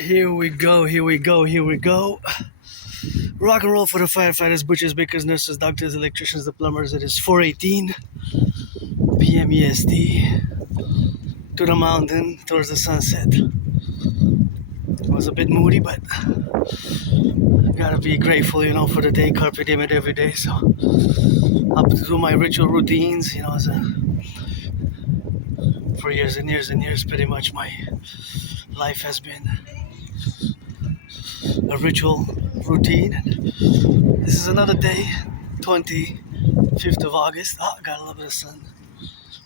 Here we go. Rock and roll for the firefighters, butchers, bakers, nurses, doctors, electricians, the plumbers. It is 4:18 p.m. EST. To the mountain, towards the sunset. It was a bit moody, but gotta be grateful, for the day. Carpe diem it every day. So up to do my ritual routines, for years and years and years, pretty much my life has been a ritual routine. This is another day, 25th of August. Oh, got a little bit of sun.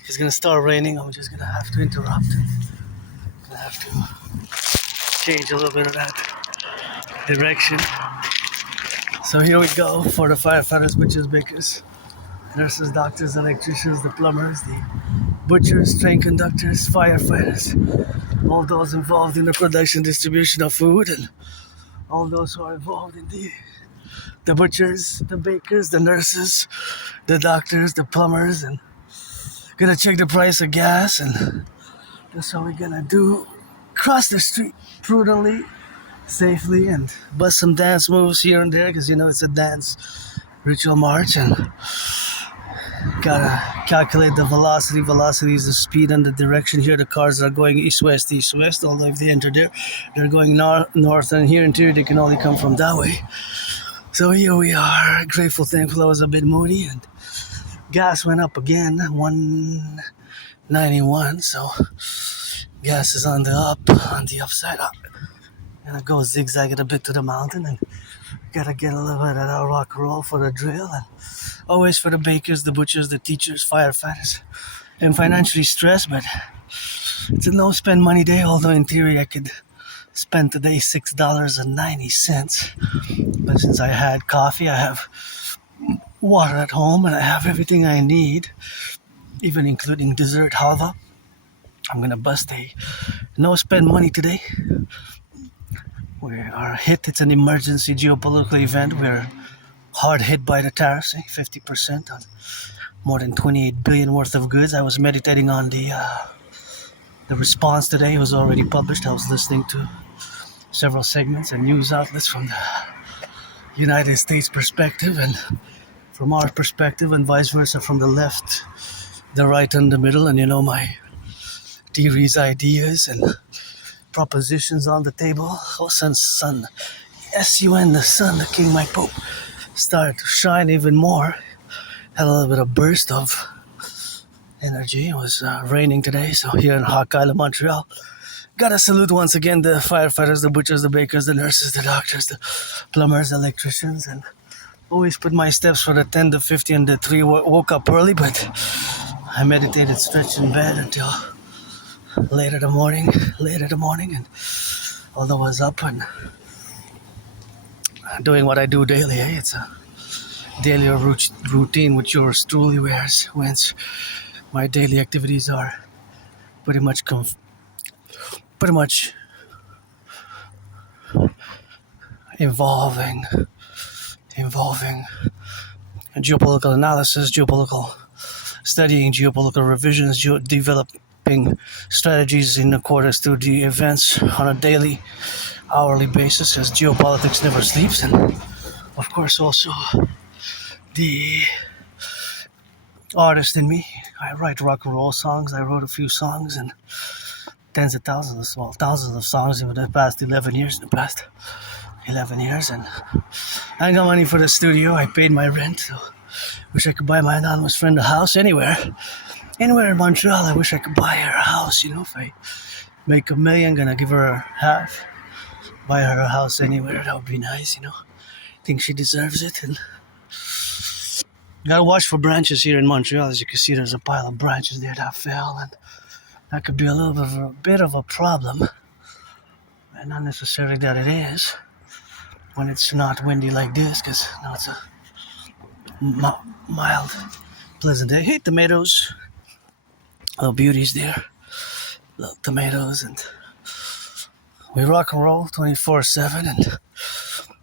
It's gonna start raining. I'm just gonna have to interrupt. Gonna have to change a little bit of that direction. So here we go for the firefighters, butchers, bakers, nurses, doctors, electricians, the plumbers, the butchers, train conductors, firefighters, all those involved in the production, distribution of food, and all those who are involved in the butchers, the bakers, the nurses, the doctors, the plumbers, and gonna check the price of gas, and that's what we're gonna do. Cross the street prudently, safely, and bust some dance moves here and there, because it's a dance ritual march, and gotta calculate the velocity. Velocity is the speed and the direction. Here the cars are going east-west, although if they enter there, they're going north, and here in theory they can only come from that way. So here we are, grateful, thankful. I was a bit moody, and gas went up again, 191, so gas is on the upside up. Gonna go zigzag a bit to the mountain, and gotta get a little bit of that rock and roll for the drill, and always for the bakers, the butchers, the teachers, firefighters. I'm financially stressed, but it's a no-spend money day, although in theory I could spend today $6.90. But since I had coffee, I have water at home, and I have everything I need, even including dessert halva. I'm gonna bust a no-spend money today. We are hit. It's an emergency geopolitical event. We're hard hit by the tariffs, 50% on more than 28 billion worth of goods. I was meditating on the response today. It was already published. I was listening to several segments and news outlets from the United States perspective, and from our perspective, and vice versa, from the left, the right, and the middle. And my theories, ideas, and propositions on the table. Oh, sun, S-U-N, the sun, the king, my pope, started to shine even more. Had a little bit of burst of energy. It was raining today, so here in Hawk Island, Montreal. Gotta salute once again the firefighters, the butchers, the bakers, the nurses, the doctors, the plumbers, the electricians, and always put my steps for the 10, the 50, and the 3. Woke up early, but I meditated, stretched in bed until late in the morning, and although I was up and doing what I do daily, it's a daily routine which yours truly wears. Whence my daily activities are pretty much involving geopolitical analysis, geopolitical studying, geopolitical revisions, developing strategies in accordance to the events on a daily, hourly basis, as geopolitics never sleeps. And of course also the artist in me. I write rock and roll songs. I wrote a few songs, and thousands of songs in the past 11 years, and I ain't got money for the studio. I paid my rent, so wish I could buy my anonymous friend a house anywhere in Montreal. I wish I could buy her a house. If I make $1 million, gonna give her half, buy her a house anywhere. That would be nice. I think she deserves it. And gotta watch for branches here in Montreal. As you can see, there's a pile of branches there that fell, and that could be a bit of a problem. And not necessarily that it is when it's not windy like this, because now it's a mild, pleasant day. Hey, tomatoes, little beauties there, little tomatoes, and we rock and roll 24/7. And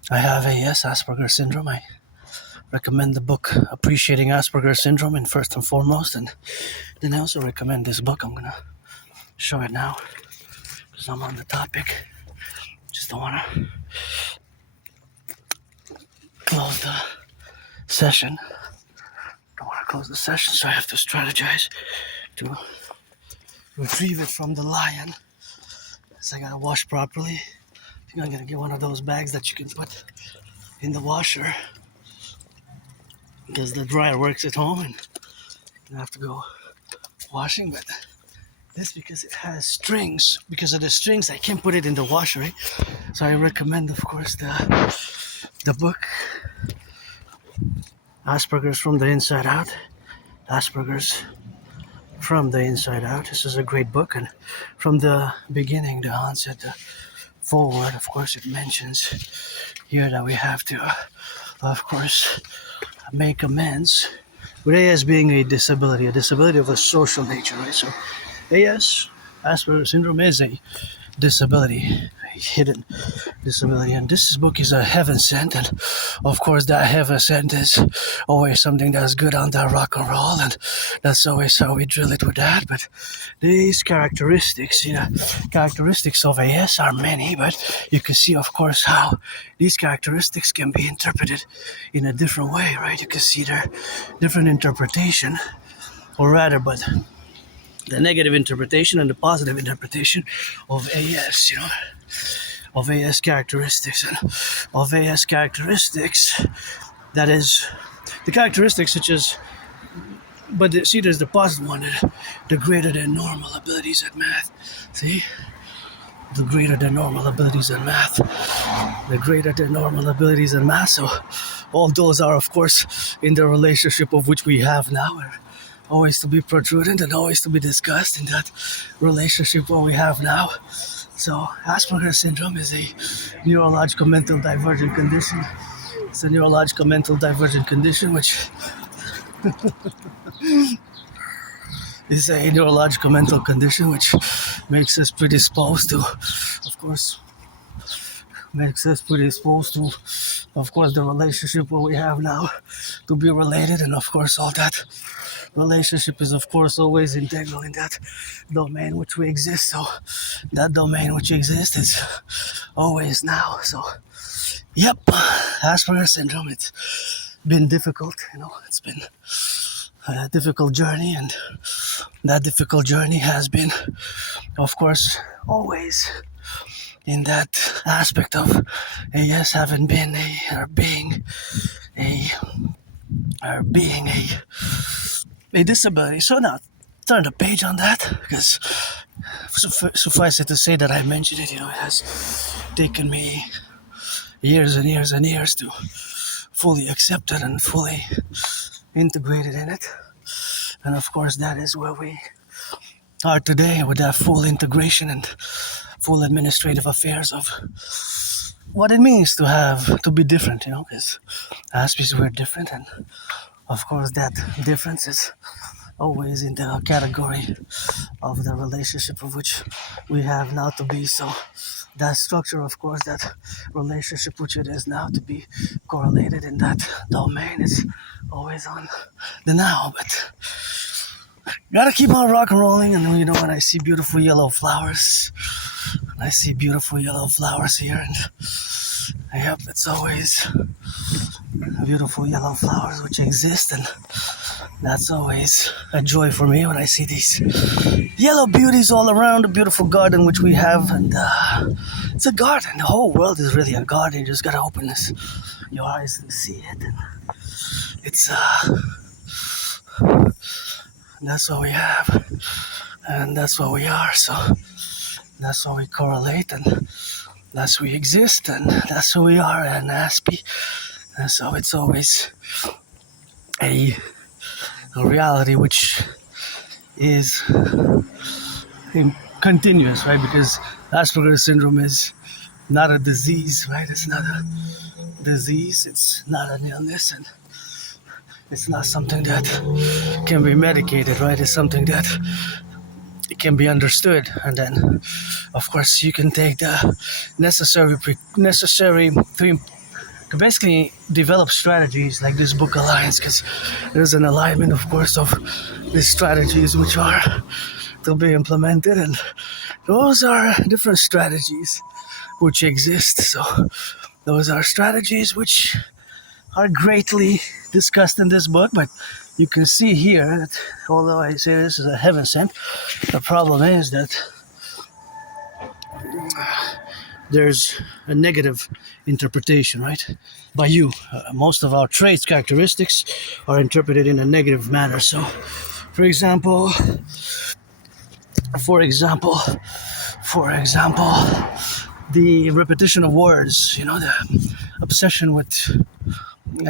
I have Asperger's syndrome. I recommend the book Appreciating Asperger's Syndrome, and first and foremost, and then I also recommend this book. I'm gonna show it now because I'm on the topic. just don't want to close the session. Don't want to close the session, so I have to strategize to retrieve it from the lion. So I gotta wash properly. I think I'm gonna get one of those bags that you can put in the washer, because the dryer works at home and I have to go washing. But this, because it has strings, because of the strings, I can't put it in the washer, right? So I recommend, of course, the book Asperger's from the Inside Out. Asperger's from the Inside Out. This is a great book, and from the beginning, the onset, the forward, of course, it mentions here that we have to, of course, make amends with AS being a disability of a social nature, right? So AS, Asperger's syndrome, is a disability, a hidden disability, and this book is a heaven sent, and of course that heaven sent is always something that's good on that rock and roll, and that's always how we drill it with that. But these characteristics, characteristics of AS are many, but you can see, of course, how these characteristics can be interpreted in a different way, right? You can see their different interpretation, or rather, but the negative interpretation and the positive interpretation of AS, of AS characteristics, and of AS characteristics, that is, the characteristics such as, but see, there's the positive one, the greater than normal abilities at math, see? The greater than normal abilities in math. The greater than normal abilities in math. So all those are, of course, in the relationship of which we have now, are always to be protruded and always to be discussed in that relationship what we have now. So Asperger's syndrome is a neurological mental divergent condition. It's a neurological mental divergent condition which is a neurological mental condition which makes us predisposed to, of course, the relationship what we have now to be related, and of course all that relationship is, of course, always integral in that domain which we exist. So that domain which exists is always now. So yep, Asperger's syndrome, it's been difficult, it's been a difficult journey, and that difficult journey has been, of course, always in that aspect of AS having been a disability. So now, turn the page on that, because suffice it to say that I mentioned it, it has taken me years and years and years to fully accept it and fully integrate it in it. And of course, that is where we are today, with that full integration and full administrative affairs of what it means to be different, because Aspies, we're different, and of course that difference is always in the category of the relationship of which we have now to be. So that structure, of course, that relationship which it is now to be correlated in that domain is always on the now. But gotta keep on rock and rolling, and when I see beautiful yellow flowers, here, and yep, it's always beautiful yellow flowers which exist, and that's always a joy for me when I see these yellow beauties all around the beautiful garden which we have. And it's a garden. The whole world is really a garden. You just gotta open your eyes and see it, and it's that's what we have, and that's what we are. So that's what we correlate, and that's we exist, and that's who we are, and Aspie. And so it's always a reality which is continuous, right? Because Asperger's syndrome is not a disease, right? It's not a disease, it's not an illness, and it's not something that can be medicated, right? It's something that it can be understood, and then, of course, you can take the necessary to basically develop strategies like this book Alliance, because there's an alignment, of course, of these strategies which are to be implemented, and those are different strategies which exist. So those are strategies which are greatly discussed in this book, but you can see here that although I say this is a heaven sent, the problem is that there's a negative interpretation, right? By you. Most of our traits, characteristics are interpreted in a negative manner. So, for example, the repetition of words, the obsession with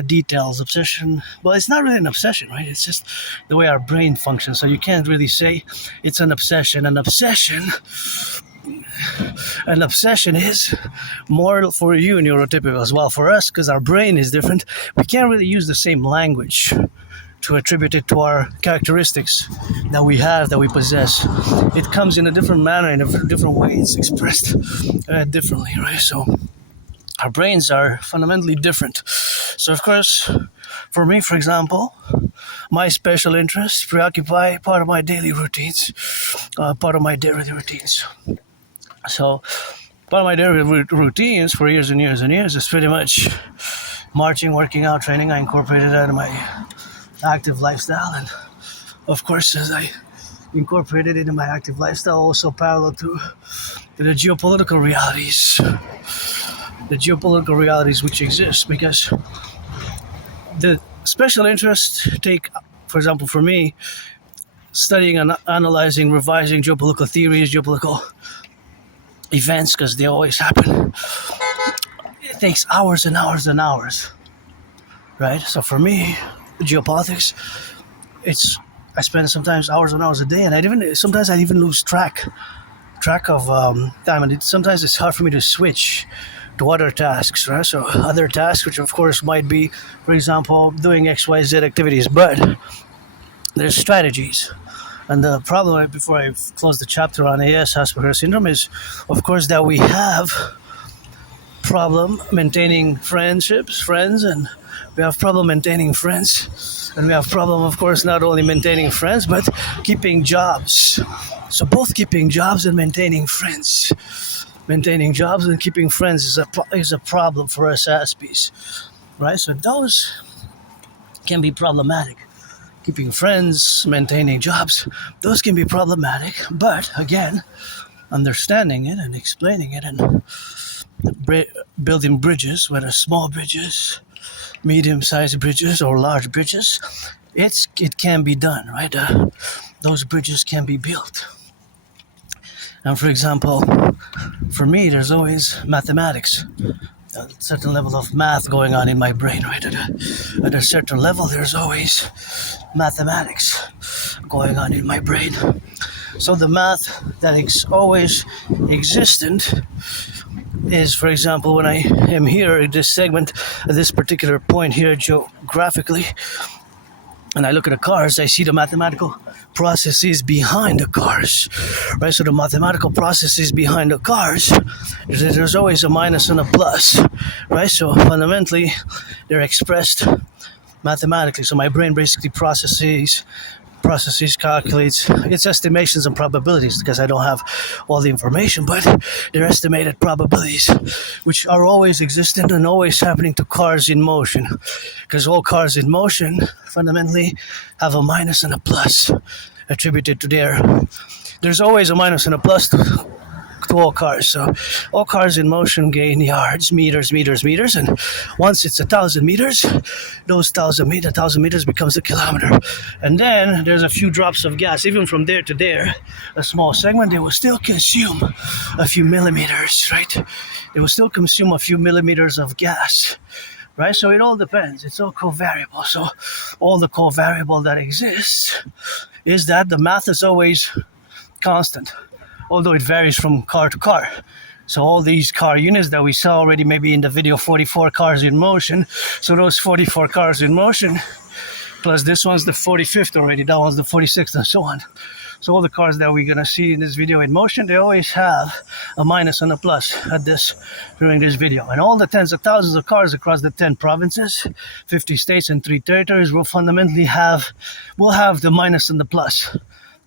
details, obsession. Well, it's not really an obsession, right? It's just the way our brain functions. So you can't really say it's an obsession. An obsession is more for you neurotypicals. Well, for us, because our brain is different, we can't really use the same language to attribute it to our characteristics that we have, that we possess. It comes in a different manner, in a different way. It's expressed differently, right? So our brains are fundamentally different. So, of course, for me, for example, my special interests preoccupy part of my daily routines, So, part of my daily routines for years and years and years is pretty much marching, working out, training. I incorporated that in my active lifestyle, and of course, as I incorporated it in my active lifestyle, also parallel to the geopolitical realities which exist, because the special interests take, for example, for me, studying and analyzing, revising geopolitical theories, geopolitical events, because they always happen. It takes hours and hours and hours, right? So for me, geopolitics, I spend sometimes hours and hours a day, and sometimes I even lose track of time, and sometimes it's hard for me to switch to other tasks, right? So other tasks, which of course might be, for example, doing XYZ activities, but there's strategies. And the problem, before I close the chapter on AS, Asperger's syndrome, is, of course, that we have problem maintaining friends, and we have problem maintaining friends, and we have problem, of course, not only maintaining friends, but keeping jobs. So both keeping jobs and maintaining friends. Maintaining jobs and keeping friends is a problem for us Aspies, right? So those can be problematic. Keeping friends, maintaining jobs, those can be problematic. But again, understanding it and explaining it and building bridges, whether small bridges, medium-sized bridges, or large bridges, it can be done, right? Those bridges can be built. And for example, for me, there's always mathematics, a certain level of math going on in my brain, right? At a certain level, there's always mathematics going on in my brain. So the math that is always existent is, for example, when I am here in this segment, at this particular point here geographically, and I look at the cars, I see the mathematical processes behind the cars, right? So the mathematical processes behind the cars, there's always a minus and a plus, right? So fundamentally, they're expressed mathematically. So my brain basically processes, calculates its estimations and probabilities, because I don't have all the information, but they're estimated probabilities, which are always existent and always happening to cars in motion, because all cars in motion fundamentally have a minus and a plus attributed to there's always a minus and a plus to all cars. So all cars in motion gain yards, meters, and once it's 1,000 meters, those 1,000 meters becomes a kilometer. And then there's a few drops of gas. Even from there to there, a small segment, they will still consume a few millimeters, right? They will still consume a few millimeters of gas, right? So it all depends. It's all covariable. So all the covariable that exists is that the math is always constant, although it varies from car to car. So all these car units that we saw already, maybe in the video, 44 cars in motion. So those 44 cars in motion, plus this one's the 45th already, that one's the 46th, and so on. So all the cars that we're gonna see in this video in motion, they always have a minus and a plus during this video. And all the tens of thousands of cars across the 10 provinces, 50 states, and 3 territories will fundamentally have the minus and the plus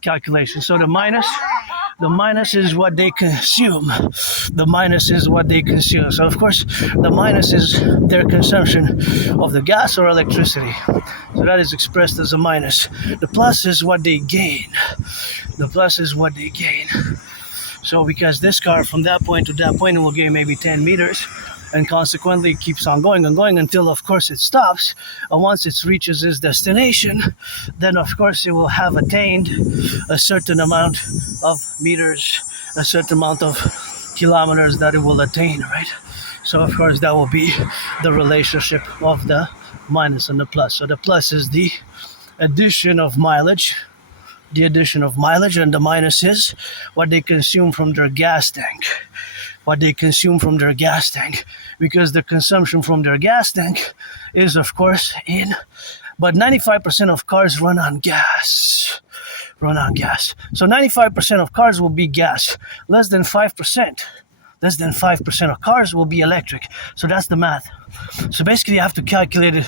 calculation. So the minus The minus is what they consume. The minus is what they consume. So of course, the minus is their consumption of the gas or electricity. So that is expressed as a minus. The plus is what they gain. The plus is what they gain. So because this car from that point to that point will gain maybe 10 meters, and consequently it keeps on going and going until of course it stops, and once it reaches its destination, then of course it will have attained a certain amount of meters, a certain amount of kilometers that it will attain, right? So of course that will be the relationship of the minus and the plus. So the plus is the addition of mileage, and the minus is what they consume from their gas tank. Because the consumption from their gas tank is of course but 95% of cars run on gas. So 95% of cars will be gas. Less than 5% of cars will be electric. So that's the math. So basically you have to calculate it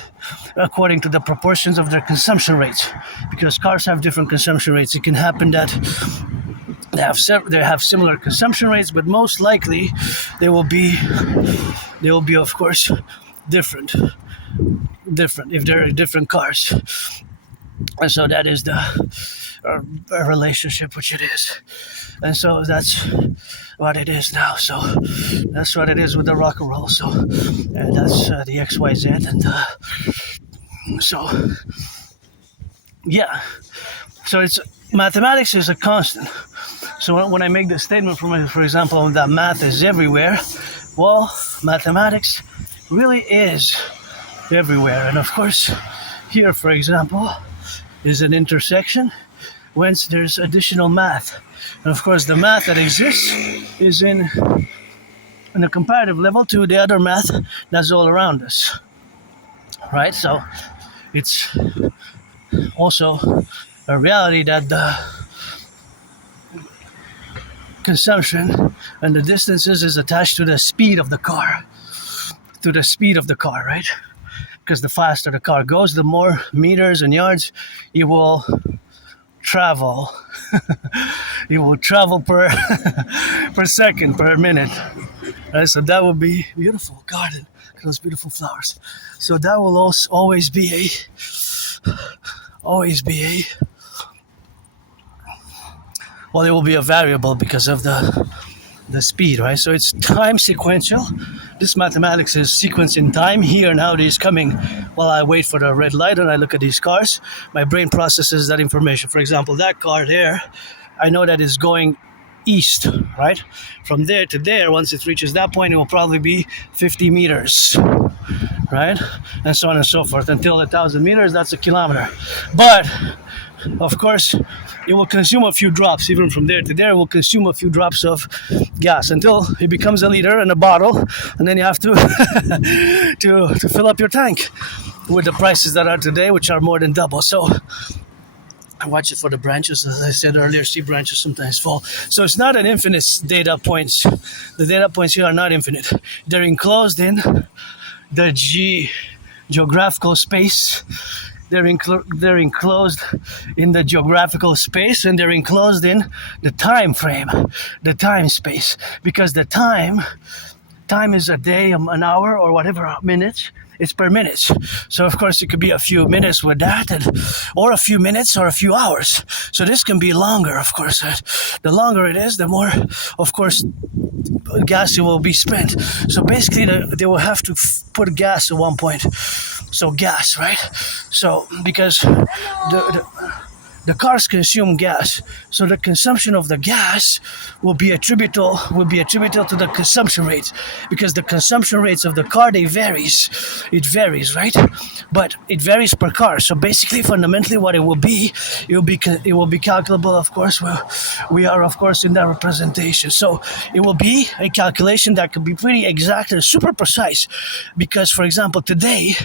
according to the proportions of their consumption rates, because cars have different consumption rates. It can happen that they have similar consumption rates, but most likely they will be of course different if they're different cars. And so that is the relationship which it is. And so that's what it is now. So that's what it is with the rock and roll. So that's the XYZ. And so yeah. So it's mathematics is a constant. So when I make the statement, for example, that math is everywhere, well, mathematics really is everywhere. And of course, here, for example, is an intersection whence there's additional math. And of course, the math that exists is in a comparative level to the other math that's all around us, right? So it's also a reality that the consumption and the distances is attached to the speed of the car, right? Because the faster the car goes, the more meters and yards it will travel. It will travel per per second, per minute. Right? So that will be beautiful garden, those beautiful flowers. So that will also always be well, it will be a variable because of the speed, right? So it's time sequential. This mathematics is sequence in time. Here now it is coming while I wait for the red light and I look at these cars. My brain processes that information. For example, that car there, I know that it's going east, right? From there to there, once it reaches that point, it will probably be 50 meters, right? And so on and so forth. Until 1,000 meters, that's a kilometer. But, of course, it will consume a few drops. Even from there to there, it will consume a few drops of gas until it becomes a liter in a bottle, and then you have to to fill up your tank with the prices that are today, which are more than double. So I watch it for the branches. As I said earlier, see branches sometimes fall. So it's not an infinite data points. The data points here are not infinite. They're enclosed in the geographical space. They're enclosed in the geographical space, and they're enclosed in the time frame, the time space, because the time is a day, an hour, or whatever minutes. It's per minute. So of course it could be a few minutes with that, or a few minutes or a few hours. So this can be longer, of course. The longer it is, the more, of course, gas will be spent. So basically they will have to put gas at one point. So gas, right? So because the cars consume gas, so the consumption of the gas will be attributable to the consumption rates, because the consumption rates of the car, it varies, right? But it varies per car. So basically, fundamentally, what it will be calculable. Of course, we are of course in that representation. So it will be a calculation that could be pretty exact and super precise, because for example, today,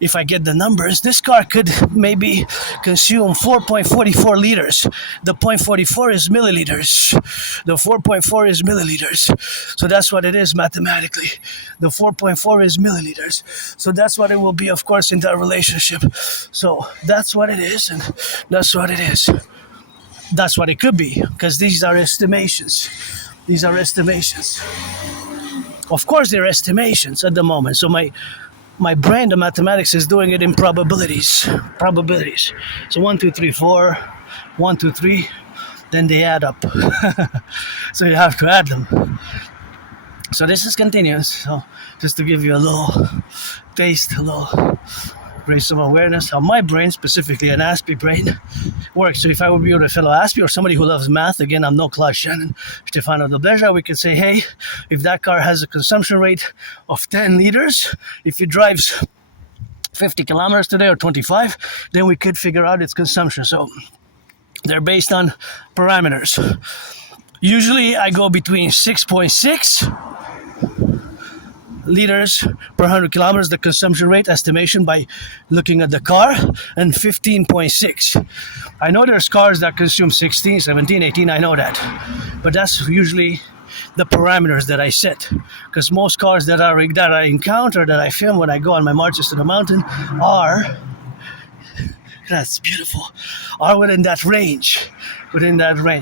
if I get the numbers, this car could maybe consume 4.44 liters. The 0.44 is milliliters. The 4.4 is milliliters. So that's what it is mathematically. The 4.4 is milliliters. So that's what it will be, of course, in that relationship. So that's what it is, and that's what it is. That's what it could be, because these are estimations. These are estimations. Of course, they're estimations at the moment. So my brain, the mathematics, is doing it in probabilities. Probabilities. So 1, 2, 3, 4, 1, 2, 3, then they add up. So you have to add them. So this is continuous. So just to give you a little taste, a little raise some awareness how my brain, specifically an Aspie brain, works. So if I would be with a fellow Aspie or somebody who loves math, again, I'm no Claude Shannon, Stefano de Bleja, we could say, hey, if that car has a consumption rate of 10 liters, if it drives 50 kilometers today or 25, then we could figure out its consumption. So they're based on parameters. Usually I go between 6.6 liters per 100 kilometers, the consumption rate estimation by looking at the car, and 15.6. I know there's cars that consume 16, 17, 18, I know that. But that's usually the parameters that I set. Because most cars that I encounter, that I film when I go on my marches to the mountain are, that's beautiful, are within that range.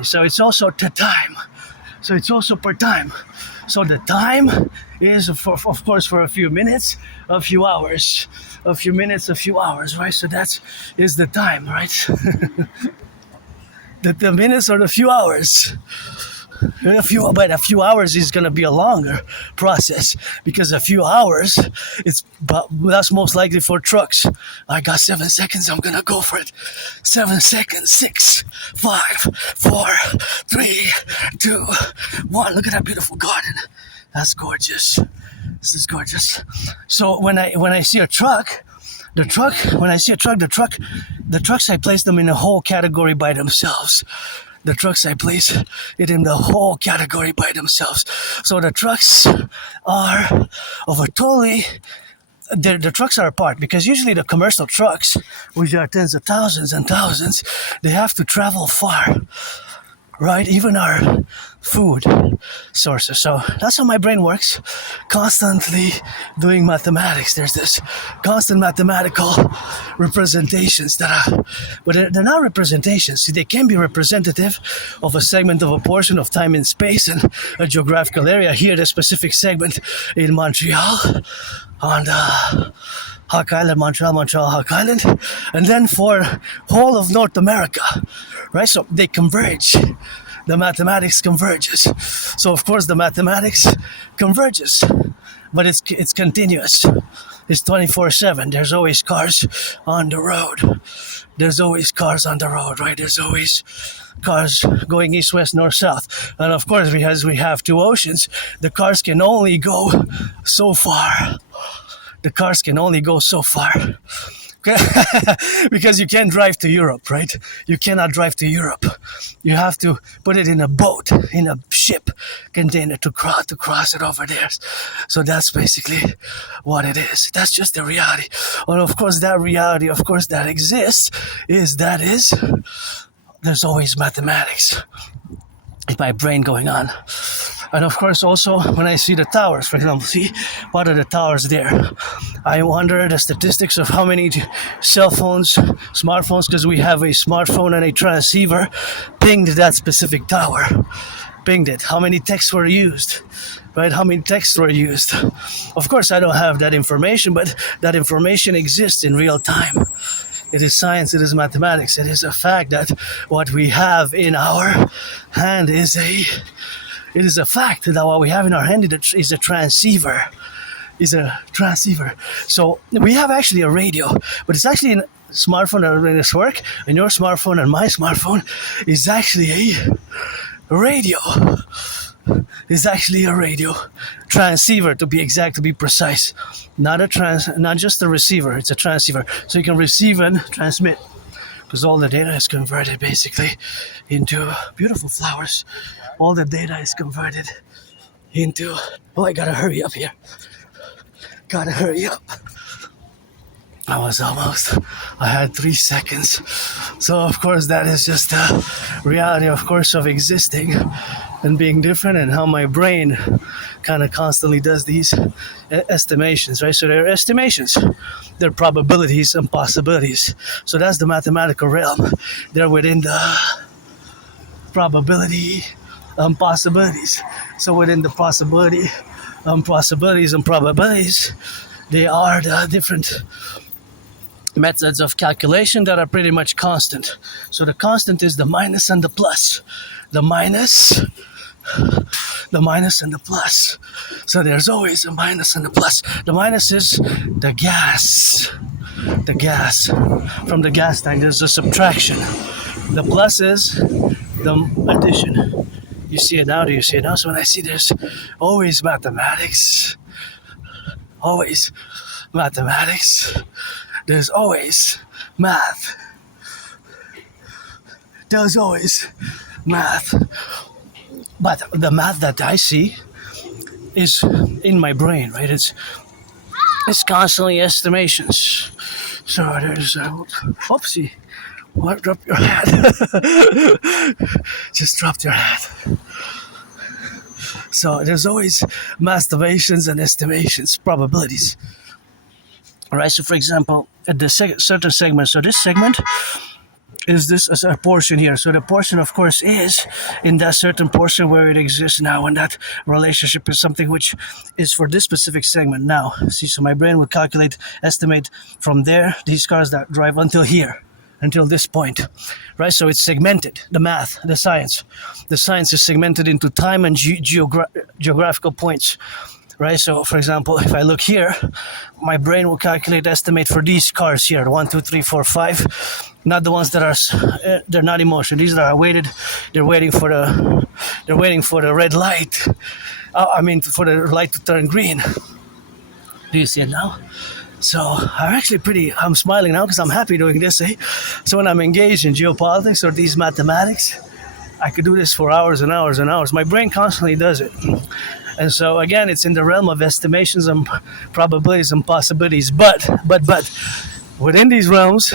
So it's also the time. So it's also per time. So the time is, of course, for a few minutes, a few hours, a few minutes, a few hours, right? So that is the time, right? the minutes or the few hours. But a few hours is going to be a longer process, because a few hours, that's most likely for trucks. I got 7 seconds, I'm going to go for it. 7 seconds, 6, 5, 4, 3, 2, 1. Look at that beautiful garden. That's gorgeous. This is gorgeous. So when I see a truck, the trucks, I place them in a whole category by themselves. The trucks, I place it in the whole category by themselves. So the trucks are of a totally, the trucks are apart, because usually the commercial trucks, which are tens of thousands and thousands, they have to travel far, right? Even our food sources. So that's how my brain works, constantly doing mathematics. There's this constant mathematical representations but they're not representations. See, they can be representative of a segment of a portion of time and space and a geographical area. Here, the specific segment in Montreal, on the Hawk Island, Montreal, Hawk Island, and then for whole of North America, right? So they converge. The mathematics converges. So of course the mathematics converges, but it's continuous. It's 24/7. There's always cars on the road. There's always cars on the road, right? There's always cars going east, west, north, south. And of course, because we have two oceans, the cars can only go so far. The cars can only go so far. Because you can't drive to Europe, right? You cannot drive to Europe. You have to put it in a boat, in a ship container to cross it over there. So that's basically what it is. That's just the reality. And of course, that reality, of course, that exists there's always mathematics in my brain going on. And of course, also, when I see the towers, for example, see, what are the towers there? I wonder the statistics of how many cell phones, smartphones, because we have a smartphone and a transceiver, pinged that specific tower. Pinged it. How many texts were used? Right? How many texts were used? Of course, I don't have that information, but that information exists in real time. It is science, it is mathematics, it is a fact that what we have in our hand is a fact that what we have in our hand is a transceiver. So we have actually a radio, but it's actually a smartphone that this work, and your smartphone and my smartphone is actually a radio. Is actually a radio transceiver, to be exact, to be precise. Not just a receiver, it's a transceiver. So you can receive and transmit, because all the data is converted basically into beautiful flowers. All the data is converted into, I gotta hurry up here. I had 3 seconds. So of course that is just the reality, of course, of existing and being different, and how my brain kind of constantly does these estimations, right? So they're estimations, they're probabilities and possibilities. So that's the mathematical realm. They're within probability, possibilities. So within the possibility, possibilities and probabilities, they are the different methods of calculation that are pretty much constant. So the constant is the minus and the plus. The minus and the plus. So there's always a minus and a plus. The minus is the gas. The gas. From the gas tank, there's a subtraction. The plus is the addition. You see it now? Do you see it now? So when I see there's always mathematics, always mathematics, there's always math. There's always math. But the math that I see is in my brain, right? It's constantly estimations. So there's oopsie. What? Drop your hat. Just dropped your hat. So there's always masturbations and estimations, probabilities. All right. So for example, at the certain segment. So this segment is this as a portion here. So the portion, of course, is in that certain portion where it exists now, and that relationship is something which is for this specific segment. Now, see, so my brain will calculate, estimate from there these cars that drive until here, until this point, right? So it's segmented. The math, the science is segmented into time and geographical points. Right, so for example, if I look here, my brain will calculate, estimate for these cars here, 1, 2, 3, 4, 5. Not the ones that are, they're not in motion. These that are waited, they're waiting for the red light. For the light to turn green. Do you see it now? So I'm smiling now because I'm happy doing this, eh? So when I'm engaged in geopolitics or these mathematics, I could do this for hours and hours and hours. My brain constantly does it. And so again, it's in the realm of estimations and probabilities and possibilities. But within these realms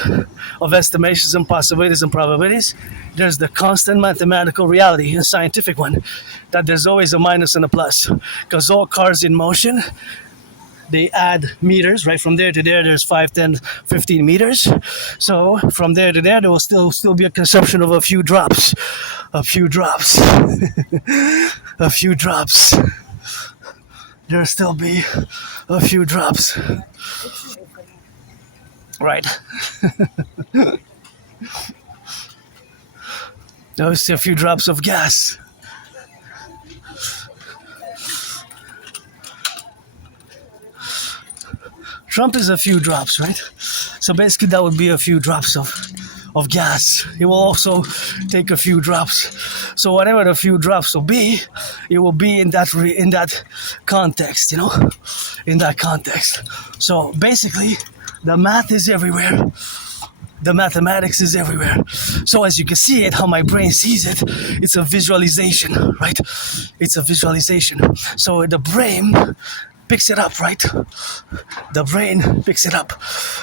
of estimations and possibilities and probabilities, there's the constant mathematical reality, a scientific one, that there's always a minus and a plus. Because all cars in motion, they add meters, right? From there to there, there's 5, 10, 15 meters. So from there to there will still be a consumption of a few drops. A few drops. A few drops. There'll still be a few drops. Right. There's a few drops of gas. Trump is a few drops, right? So basically that would be a few drops of gas. He will also take a few drops. So whatever the few drops will be, it will be in that context, in that context. So basically, the math is everywhere. The mathematics is everywhere. So as you can see it, how my brain sees it, it's a visualization, right? It's a visualization. So the brain picks it up, right? The brain picks it up.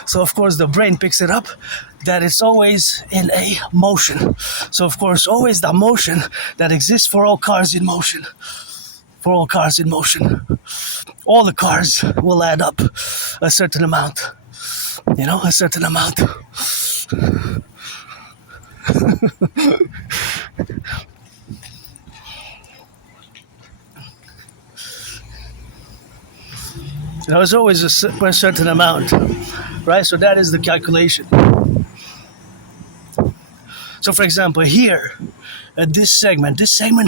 So of course the brain picks it up that it's always in a motion. So of course always the motion that exists for all cars in motion. For all cars in motion. All the cars will add up a certain amount. A certain amount. There's always a certain amount, right? So that is the calculation. So for example, here, at this segment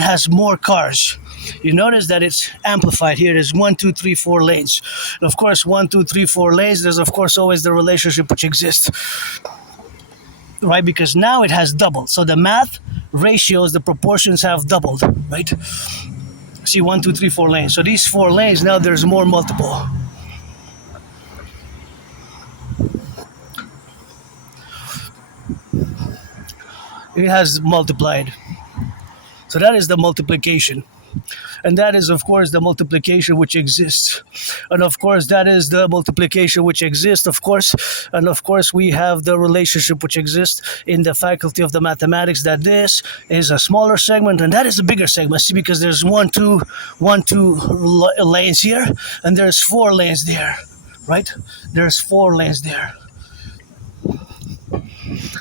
has more cars. You notice that it's amplified here. There's 1, 2, 3, 4 lanes. And of course, 1, 2, 3, 4 lanes, there's of course always the relationship which exists, right? Because now it has doubled. So the math ratios, the proportions have doubled, right? See, 1, 2, 3, 4 lanes. So these 4 lanes, now there's more multiple. It has multiplied. So that is the multiplication. And that is, of course, the multiplication which exists. And of course, that is the multiplication which exists, of course. And of course, we have the relationship which exists in the faculty of the mathematics, that this is a smaller segment and that is a bigger segment. See, because there's 1, 2 lanes here, and there's 4 lanes there, right? There's 4 lanes there.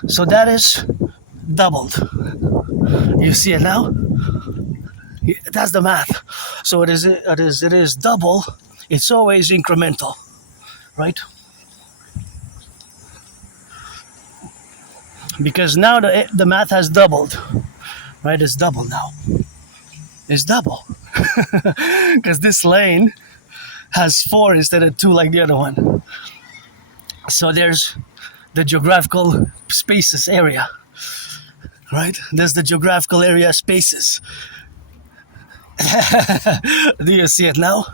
So that is doubled. You see it now? That's the math. So it is double. It's always incremental, right? Because now the math has doubled, right? It's double now. It's double. Because this lane has 4 instead of 2 like the other one. So there's the geographical spaces area, right? There's the geographical area spaces. Do you see it now?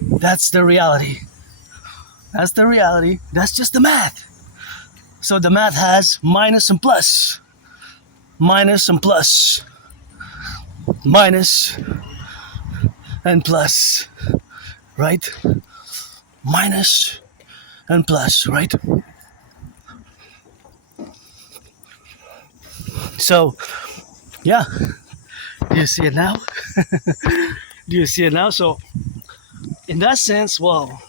That's the reality. That's the reality. That's just the math. So the math has minus and plus. Minus and plus. Minus and plus. Right? Minus and plus, right? So, yeah. Do you see it now? Do you see it now? So, in that sense, well,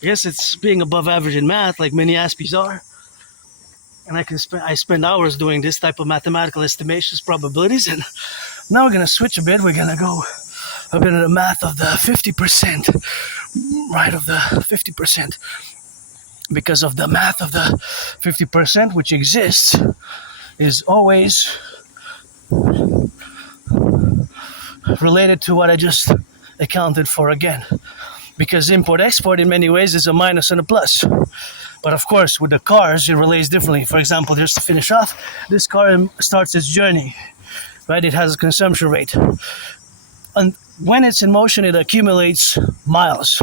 I guess it's being above average in math, like many Aspies are. And I spend hours doing this type of mathematical estimations, probabilities, and now we're gonna switch a bit. We're gonna go a bit of the math of the 50%, right? Of the 50%, because of the math of the 50%, which exists, is always related to what I just accounted for again. Because import-export in many ways is a minus and a plus. But of course, with the cars, it relates differently. For example, just to finish off, this car starts its journey, right? It has a consumption rate. And when it's in motion, it accumulates miles.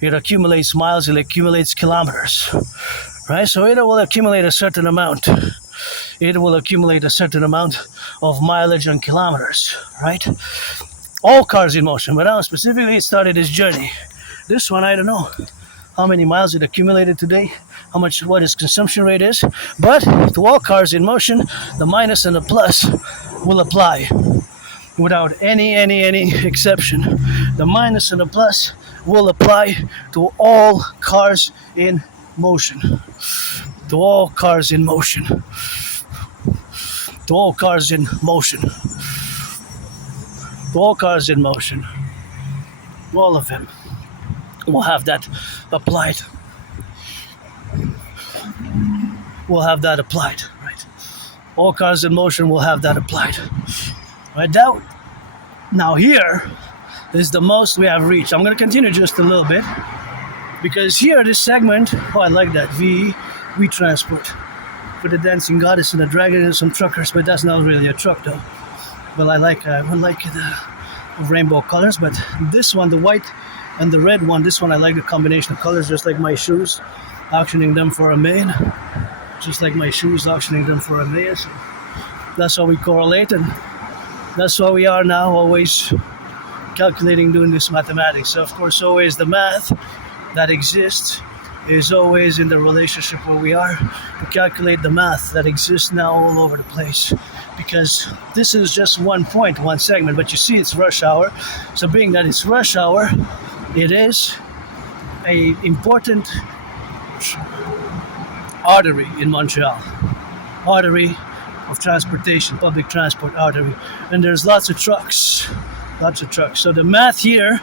It accumulates miles, it accumulates kilometers, right? So it will accumulate a certain amount. It will accumulate a certain amount of mileage and kilometers, right? All cars in motion, but now specifically it started its journey. This one, I don't know how many miles it accumulated today, what its consumption rate is, but to all cars in motion, the minus and the plus will apply without any exception. The minus and the plus will apply to all cars in motion. To all cars in motion. To all cars in motion. To all cars in motion. All of them will have that applied. Will have that applied, right? All cars in motion will have that applied. Right now here is the most we have reached. I'm going to continue just a little bit because here this segment, oh, I like that we transport for the dancing goddess and the dragon and some truckers, but that's not really a truck though. Well, I like the rainbow colors, but this one, the white and the red one, this one I like the combination of colors, just like my shoes, auctioning them for $1 million. Just like my shoes, auctioning them for $1 million. So that's how we correlate, and that's why we are now always calculating, doing this mathematics. So of course, always the math that exists is always in the relationship where we are to calculate the math that exists now all over the place. Because this is just one point, one segment, but you see it's rush hour. So being that it's rush hour, it is an important artery in Montreal. Artery of transportation, public transport artery. And there's lots of trucks. So the math here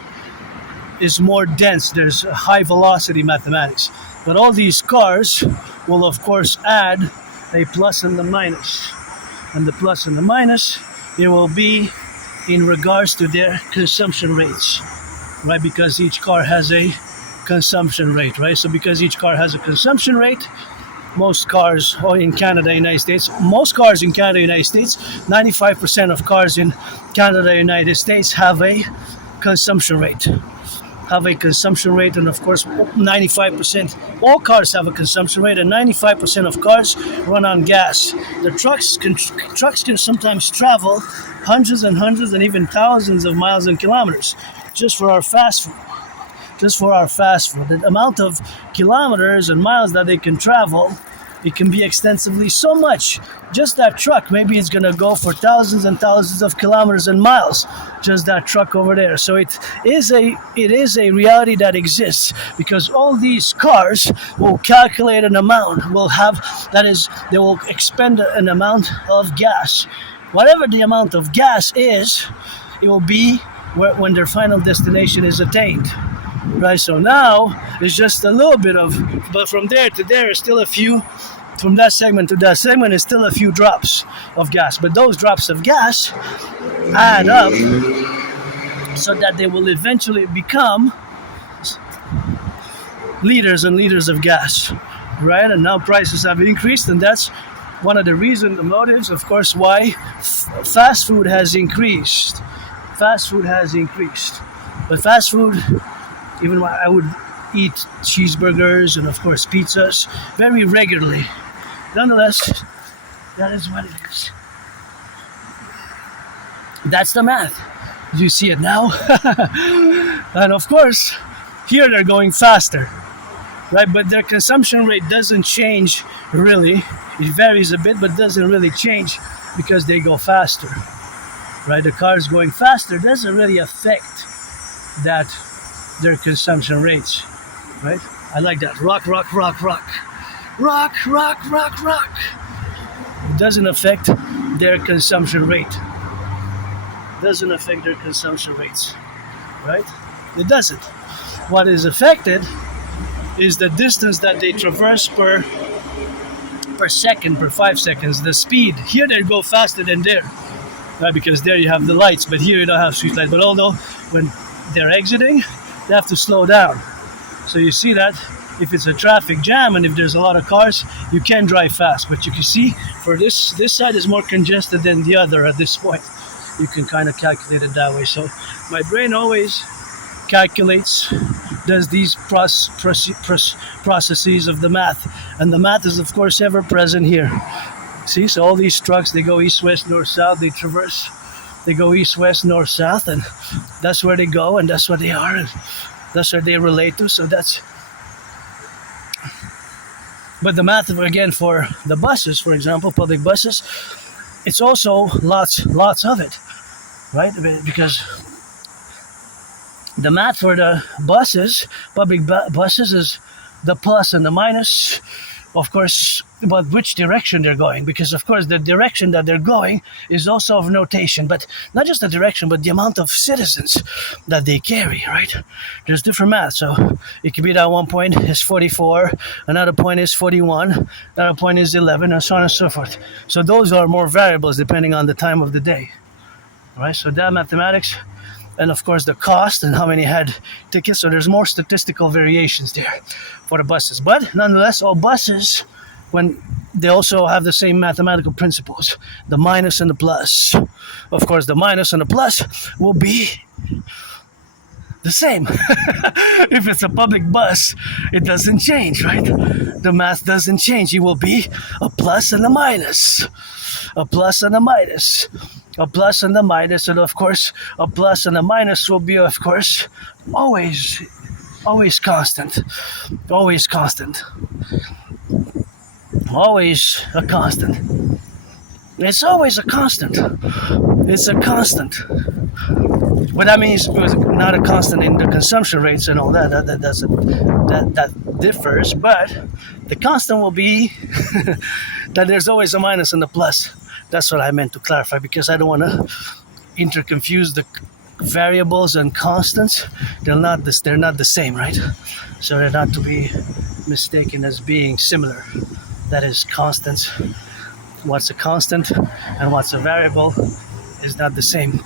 is more dense. There's a high velocity mathematics. But all these cars will of course add a plus and the minus. And the plus and the minus, it will be in regards to their consumption rates, right? Because each car has a consumption rate, right? So because each car has a consumption rate, most cars in Canada, United States, 95% of cars in Canada, United States have a consumption rate. And of course 95%, all cars have a consumption rate, and 95% of cars run on gas. The trucks can sometimes travel hundreds and even thousands of miles and kilometers just for our fast food. The amount of kilometers and miles that they can travel It can be extensively so much. Just that truck, maybe it's gonna go for thousands and thousands of kilometers and miles. Just that truck over there. So it is a reality that exists because all these cars will calculate an amount. They will expend an amount of gas. Whatever the amount of gas is, it will be when their final destination is attained. Right, so now it's just a little bit of, but from there to there is still a few, from that segment to that segment is still a few drops of gas. But those drops of gas add up so that they will eventually become liters and liters of gas, right? And now prices have increased, and that's one of the reasons, the motives, of course, why fast food has increased. Fast food has increased. But fast food, even when I would eat cheeseburgers and of course pizzas very regularly. Nonetheless, that is what it is. That's the math. You see it now? And of course, here they're going faster, right? But their consumption rate doesn't change really. It varies a bit, but doesn't really change because they go faster, right? The cars going faster doesn't really affect that their consumption rates, right? I like that. Rock, rock, rock, rock. Rock, rock, rock, rock. It doesn't affect their consumption rate. Doesn't affect their consumption rates, right? It doesn't. What is affected is the distance that they traverse per second, per 5 seconds, the speed. Here they go faster than there, right? Because there you have the lights, but here you don't have street lights. But although when they're exiting, they have to slow down. So you see that if it's a traffic jam and if there's a lot of cars, you can drive fast. But you can see for this side is more congested than the other at this point. You can kind of calculate it that way. So my brain always calculates, does these processes of the math. And the math is of course ever present here. See, so all these trucks, they go east, west, north, south, they traverse. They go east, west, north, south, and that's where they go, and that's what they are, and that's where they relate to. So that's. But the math, again, for the buses, for example, public buses, it's also lots of it, right? Because the math for the buses, public buses, is the plus and the minus, of course, but which direction they're going, because of course the direction that they're going is also of notation, but not just the direction, but the amount of citizens that they carry, right? There's different math, so it could be that one point is 44, another point is 41, another point is 11, and so on and so forth. So those are more variables depending on the time of the day, right? So that mathematics, and of course the cost and how many had tickets, so there's more statistical variations there for the buses. But nonetheless, all buses, when they also have the same mathematical principles, the minus and the plus. Of course, the minus and the plus will be the same. If it's a public bus, it doesn't change, right? The math doesn't change. It will be a plus and a minus. A plus and a minus. A plus and a minus. And of course, a plus and a minus will be, of course, always constant. Always constant. Always a constant. It's always a constant. It's a constant. What that means is not a constant in the consumption rates and all that. That differs, but the constant will be that there's always a minus and a plus. That's what I meant to clarify, because I don't want to interconfuse the variables and constants. They're not the same, right? So they're not to be mistaken as being similar. That is, constants. What's a constant and what's a variable is not the same.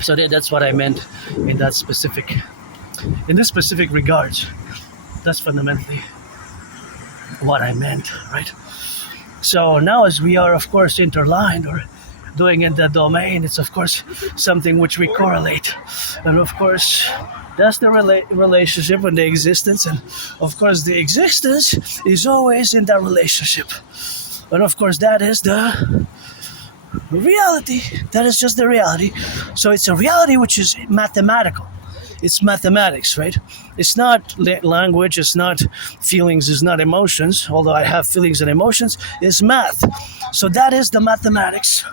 So that's what I meant in this specific regards. That's fundamentally what I meant, right? So now, as we are of course interlined or doing in the domain, it's of course something which we correlate, and of course that's the relationship and the existence, and of course the existence is always in that relationship, and of course that is the reality. That is just the reality. So it's a reality which is mathematical. It's mathematics, right? It's not language, it's not feelings, it's not emotions, although I have feelings and emotions, it's math. So that is the mathematics.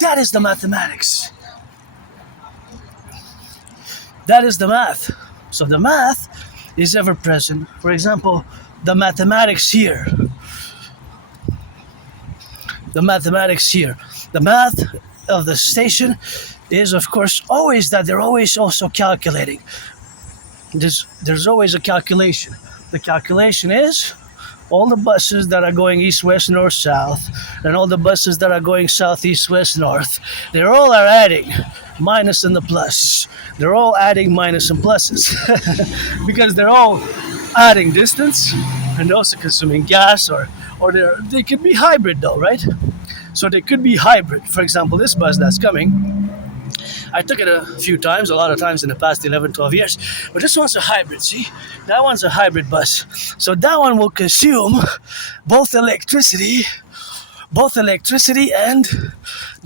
That is the mathematics. That is the math. So the math is ever present. For example, the mathematics here. The mathematics here. The math of the station is, of course, always that they're always also calculating. There's always a calculation. The calculation is all the buses that are going east, west, north, south, and all the buses that are going south, east, west, north, they all are adding minus and the plus. They're all adding minus and pluses because they're all adding distance and also consuming gas, or they could be hybrid though, right? So they could be hybrid. For example, this bus that's coming, I took it a few times, a lot of times in the past 11, 12 years, but this one's a hybrid, see? That one's a hybrid bus. So that one will consume both electricity and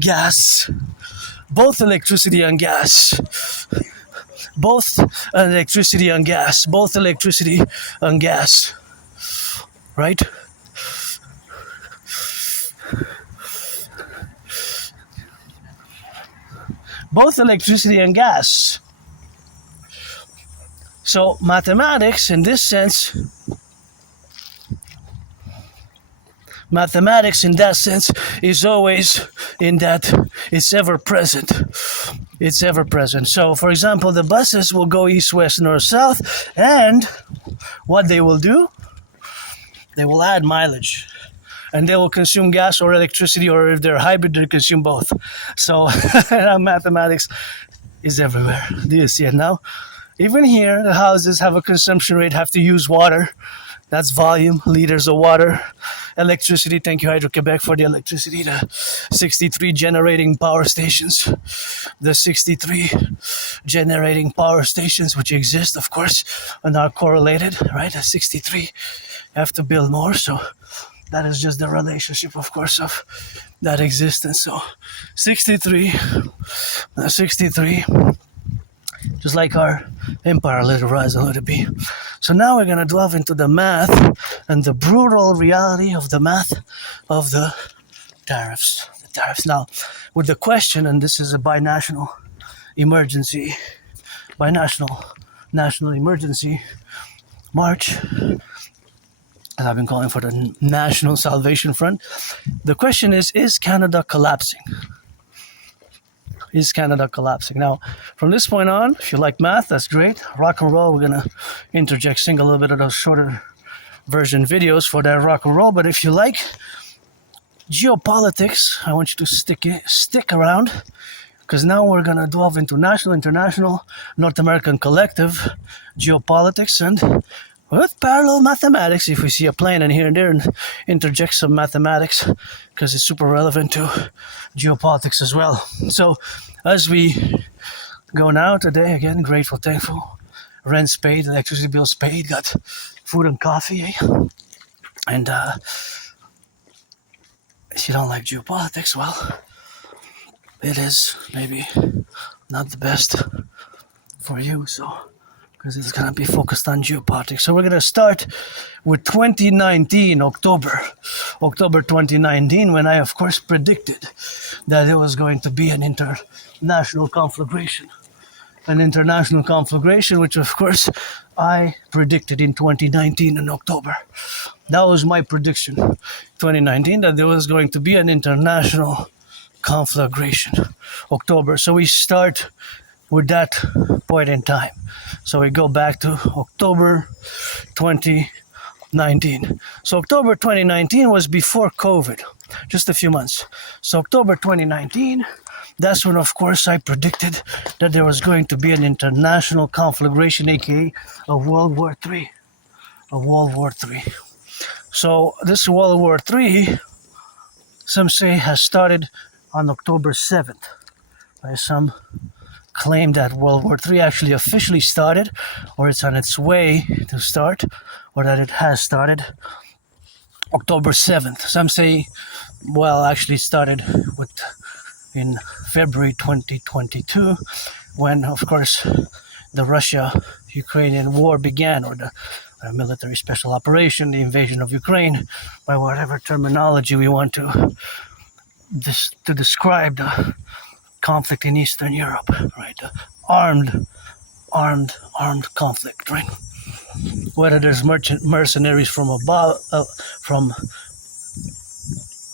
gas. Both electricity and gas. Both electricity and gas. Both electricity and gas. Right? Both electricity and gas. So mathematics in this sense, is always in that it's ever present. It's ever present. So for example, the buses will go east, west, north, south, and what they will do, they will add mileage. And they will consume gas or electricity, or if they're hybrid, they consume both. So mathematics is everywhere. Do you see it now? Even here, the houses have a consumption rate, have to use water. That's volume, liters of water. Electricity, thank you Hydro-Quebec for the electricity. The 63 generating power stations. The 63 generating power stations, which exist, of course, and are correlated, right? At 63, you have to build more, so that is just the relationship, of course, of that existence. So 63, just like our empire, let it rise and let it be. So now we're going to delve into the math and the brutal reality of the math of the tariffs. Now, with the question, and this is a national emergency march, as I've been calling for the National Salvation Front. The question is Canada collapsing? Is Canada collapsing? Now, from this point on, if you like math, that's great. Rock and roll, we're going to sing a little bit of those shorter version videos for that rock and roll. But if you like geopolitics, I want you to stick around, because now we're going to delve into national, international, North American collective geopolitics, and with parallel mathematics, if we see a plane and here and there, and interject some mathematics, because it's super relevant to geopolitics as well. So as we go now today, again, grateful, thankful, rent's paid, electricity bills paid, got food and coffee, and if you don't like geopolitics, well, it is maybe not the best for you, so because it's going to be focused on geopolitics. So we're going to start with 2019, October 2019, when I, of course, predicted that there was going to be an international conflagration. An international conflagration, which, of course, I predicted in 2019 in October. That was my prediction, 2019, that there was going to be an international conflagration, October. So we start with that point in time. So we go back to October 2019. So October 2019 was before COVID, just a few months. So October 2019, that's when, of course, I predicted that there was going to be an international conflagration, aka a World War III. A World War III. So this World War III, some say, has started on October 7th. By some claim that World War III actually officially started, or it's on its way to start, or that it has started October 7th. Some say, well, actually started with in February 2022, when, of course, the Russia-Ukrainian war began, or the military special operation, the invasion of Ukraine, by whatever terminology we want to describe the conflict in Eastern Europe, right? Armed conflict, right? Whether there's mercenaries from from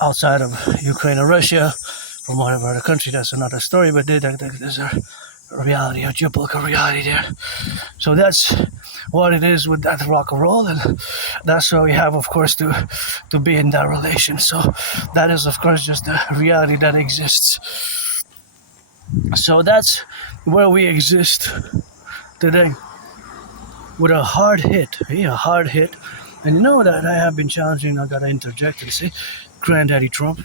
outside of Ukraine or Russia, from whatever other country, that's another story. But there's a reality, a geopolitical reality there. So that's what it is with that rock and roll, and that's what we have, of course, to be in that relation. So that is, of course, just the reality that exists. So that's where we exist today, with a hard hit. And you know that I have been challenging, I gotta interject and say, Granddaddy Trump,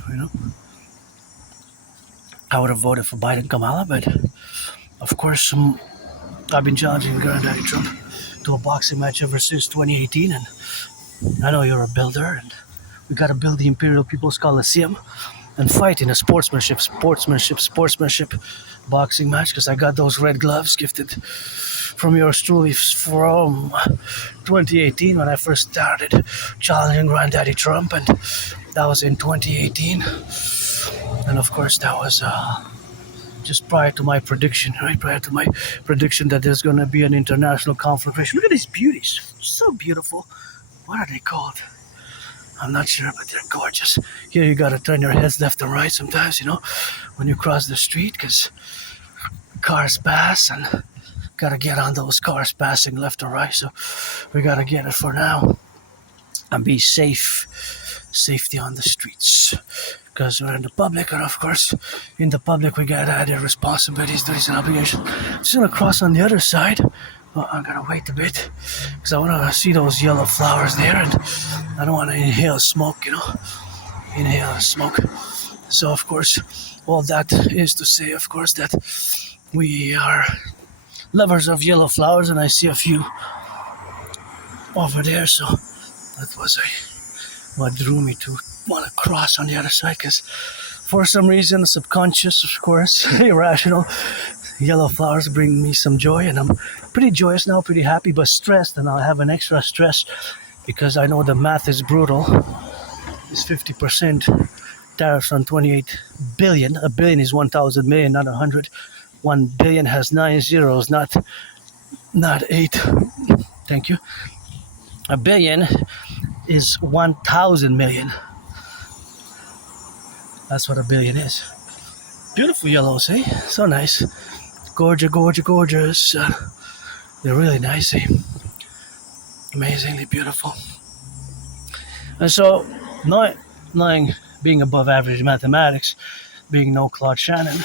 I would have voted for Biden Kamala, but of course, I've been challenging Granddaddy Trump to a boxing match ever since 2018, and I know you're a builder, and we gotta build the Imperial People's Coliseum and fight in a sportsmanship boxing match, because I got those red gloves gifted from yours truly from 2018 when I first started challenging Granddaddy Trump, and that was in 2018. And of course, that was just prior to my prediction, right? Prior to my prediction that there's going to be an international confrontation. Look at these beauties. So beautiful. What are they called? I'm not sure, but they're gorgeous. Here you got to turn your heads left and right sometimes, when you cross the street, because cars pass, and got to get on those cars passing left and right. So we got to get it for now and be safe. Safety on the streets, because we're in the public, and of course, in the public we got added responsibilities, duties, and obligations. I'm just gonna cross on the other side. Well, I'm gonna wait a bit because I want to see those yellow flowers there, and I don't want to inhale smoke. Inhale smoke. So of course, all that is to say, of course, that we are lovers of yellow flowers, and I see a few over there. So that was what drew me to want to cross on the other side, because for some reason, subconscious, of course, irrational, yellow flowers bring me some joy, and I'm pretty joyous now, pretty happy, but stressed, and I'll have an extra stress because I know the math is brutal. It's 50% tariffs on 28 billion. A billion is 1,000 million, not 100. 1 billion has 9 zeros, not 8. Thank you. A billion is 1,000 million. That's what a billion is. Beautiful yellows, eh? So nice. Gorgeous. They're really nice, eh? Amazingly beautiful. And so, knowing being above average mathematics, being no Claude Shannon,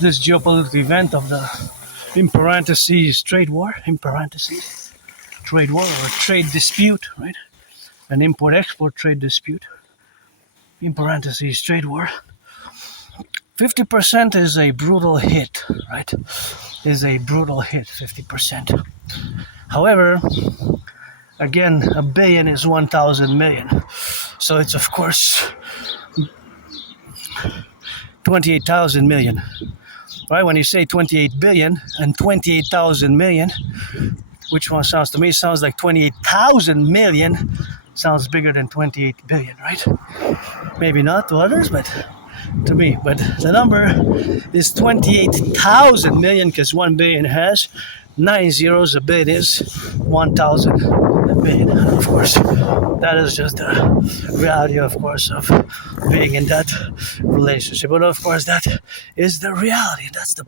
this geopolitical event of the, in parentheses, trade war, or trade dispute, right? An import-export trade dispute, in parentheses, trade war. 50% is a brutal hit, right? Is a brutal hit, 50%. However, again, a billion is 1,000 million. So it's, of course, 28,000 million. Right? When you say 28 billion and 28,000 million, which one sounds to me? Sounds like 28,000 million. Sounds bigger than 28 billion, right? Maybe not to others, but to me. But the number is 28,000 million, because 1 billion has 9 zeros. A billion is 1,000 billion. And of course, that is just the reality, of course, of being in that relationship. But of course, that is the reality. That's the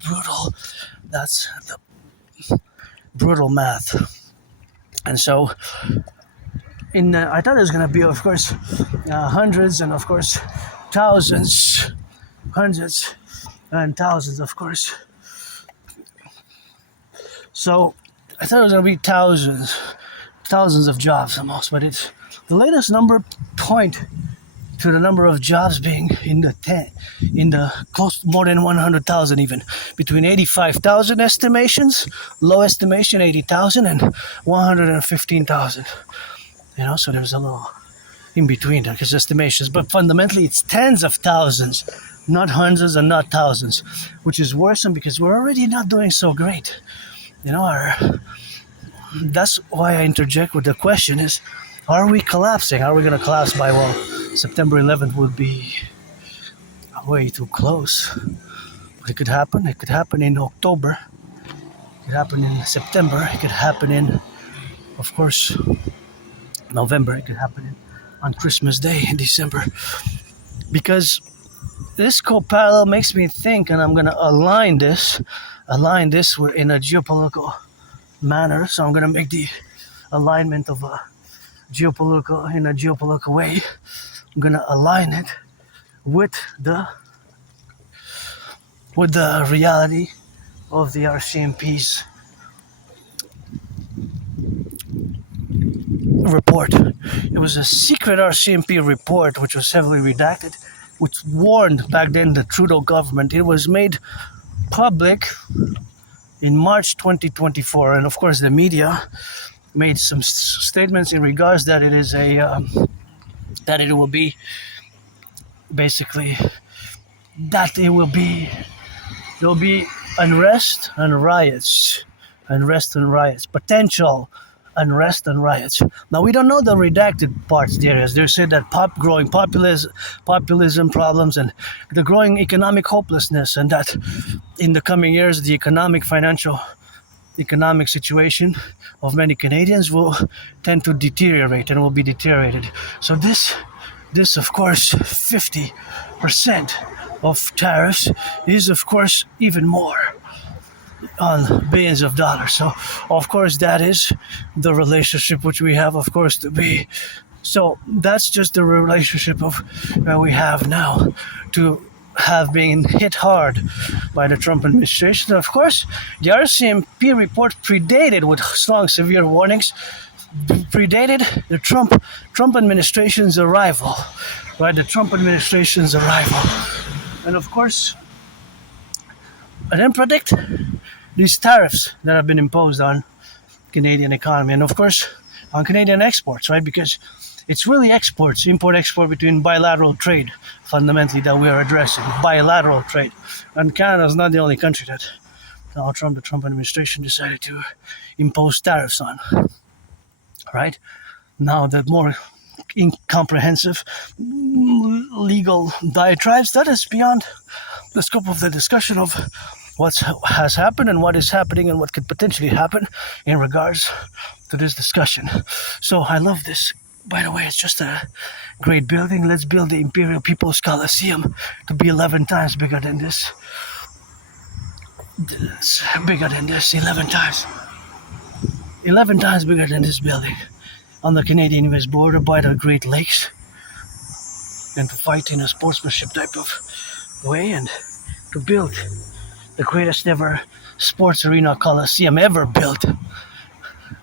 brutal math. And so, I thought it was going to be, of course, hundreds and, of course, thousands, hundreds and thousands, of course. So I thought it was going to be thousands of jobs almost, but it's the latest number point to the number of jobs being in the close more than 100,000, even between 85,000 estimations, low estimation 80,000 and 115,000. So there's a little in between there, because estimations, but fundamentally it's tens of thousands not hundreds and not thousands, which is worrisome because we're already not doing so great. You know, that's why I interject with the question is, are we collapsing? Are we going to collapse by, well, September 11th would be way too close. But it could happen. It could happen in October. It could happen in September. It could happen in, of course, November. It could happen on Christmas Day in December. Because this co-parallel makes me think, and I'm going to align this in a geopolitical manner. So I'm going to make the alignment of a geopolitical way. I'm going to align it with the reality of the RCMP's report. It was a secret RCMP report which was heavily redacted, which warned back then the Trudeau government. It was made public in March 2024, and of course the media made some statements in regards that it is that it will be basically that there will be unrest and riots, potential unrest and riots. Now we don't know the redacted parts there, as they said that growing populism problems and the growing economic hopelessness, and that in the coming years the economic situation of many Canadians will tend to deteriorate and will be deteriorated. So this of course 50% of tariffs is of course even more on billions of dollars. So of course that is the relationship which we have, of course, to be. So that's just the relationship of we have now to have been hit hard by the Trump administration. Of course, the RCMP report predated, with strong severe warnings, predated the Trump administration's arrival, right? The Trump administration's arrival. And of course, I didn't predict these tariffs that have been imposed on Canadian economy, and of course on Canadian exports, right? Because it's really exports, import-export between bilateral trade, fundamentally, that we are addressing. Bilateral trade. And Canada is not the only country that the Trump administration decided to impose tariffs on, right? Now the more incomprehensive legal diatribes, that is beyond the scope of the discussion of what has happened and what is happening and what could potentially happen in regards to this discussion. So I love this. By the way, it's just a great building. Let's build the Imperial People's Coliseum to be 11 times bigger than this. Bigger than this, 11 times. 11 times bigger than this building on the Canadian-US border by the Great Lakes, and to fight in a sportsmanship type of way and to build the greatest ever sports arena coliseum ever built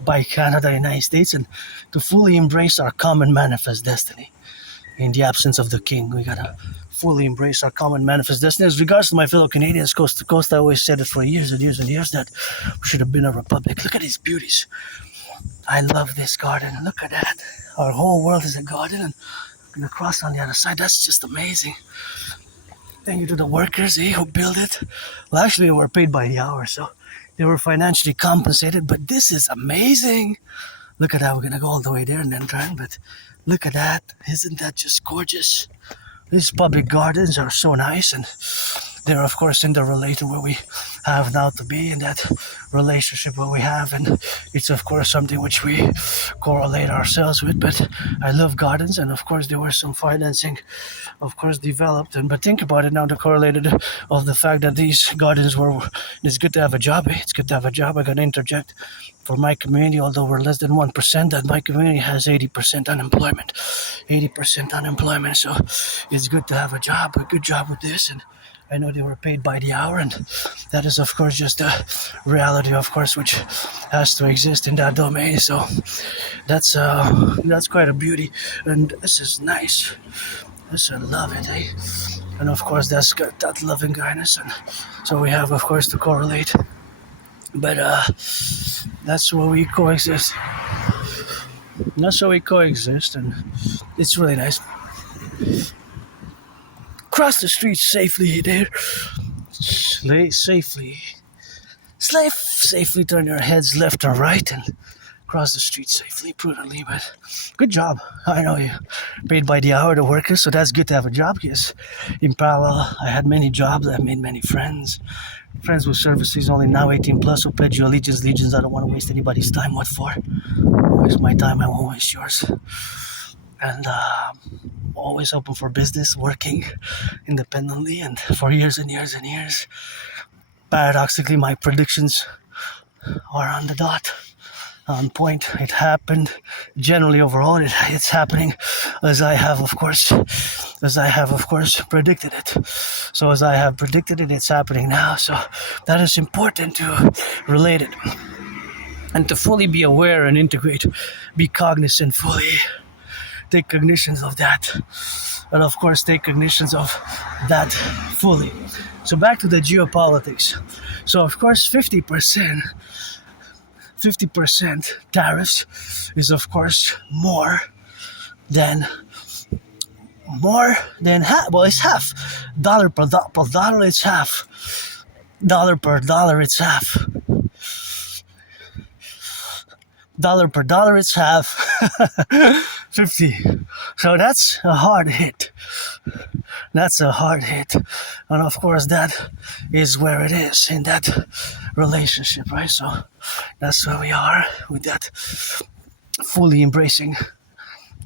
by Canada and United States, and to fully embrace our common manifest destiny. In the absence of the king, we gotta fully embrace our common manifest destiny. As regards to my fellow Canadians coast to coast, I always said it for years and years and years that we should have been a republic. Look at these beauties. I love this garden. Look at that. Our whole world is a garden, and across on the other side, that's just amazing. Thank you to the workers who built it. Well, actually, they were paid by the hour, so they were financially compensated, but this is amazing. Look at that. We're going to go all the way there and then turn, but look at that. Isn't that just gorgeous? These public gardens are so nice, and they're, of course, interrelated where we have now to be in that relationship where we have, and it's, of course, something which we correlate ourselves with. But I love gardens, and of course there was some financing, of course, developed. But think about it now, the correlated of the fact that these gardens were, it's good to have a job. It's good to have a job. I gotta interject. For my community, although we're less than 1%, that my community has 80% unemployment. 80% unemployment. So it's good to have a job, a good job with this. And I know they were paid by the hour, and that is, of course, just a reality, of course, which has to exist in that domain. So that's quite a beauty, and this is nice. I love it, eh? And of course, that's got that loving kindness, and so we have, of course, to correlate. But that's where we coexist. And it's really nice. cross the street safely there. Safely turn your heads left and right and cross the street safely, prudently. But good job. I know you paid by the hour, the workers, so that's good to have a job. Yes, in parallel, I had many jobs. I made many friends. Friends with services only now 18 plus, so pledge your allegiance. I don't want to waste anybody's time. What for? Don't waste my time, I won't waste yours. And always open for business, working independently, and for years and years and years. Paradoxically, my predictions are on the dot, on point. It happened. Generally, overall, it's happening as I have, of course, predicted it. So as I have predicted it, it's happening now. So that is important to relate it and to fully be aware and integrate, be cognizant fully. Take cognition of that, and of course take cognition of that fully. So back to the geopolitics. So of course 50% tariffs is of course more than half. Well, it's half. Dollar per dollar, it's half. Dollar per dollar, it's half. Dollar per dollar, it's half. 50. So that's a hard hit. And of course that is where it is in that relationship, right? So that's where we are with that fully embracing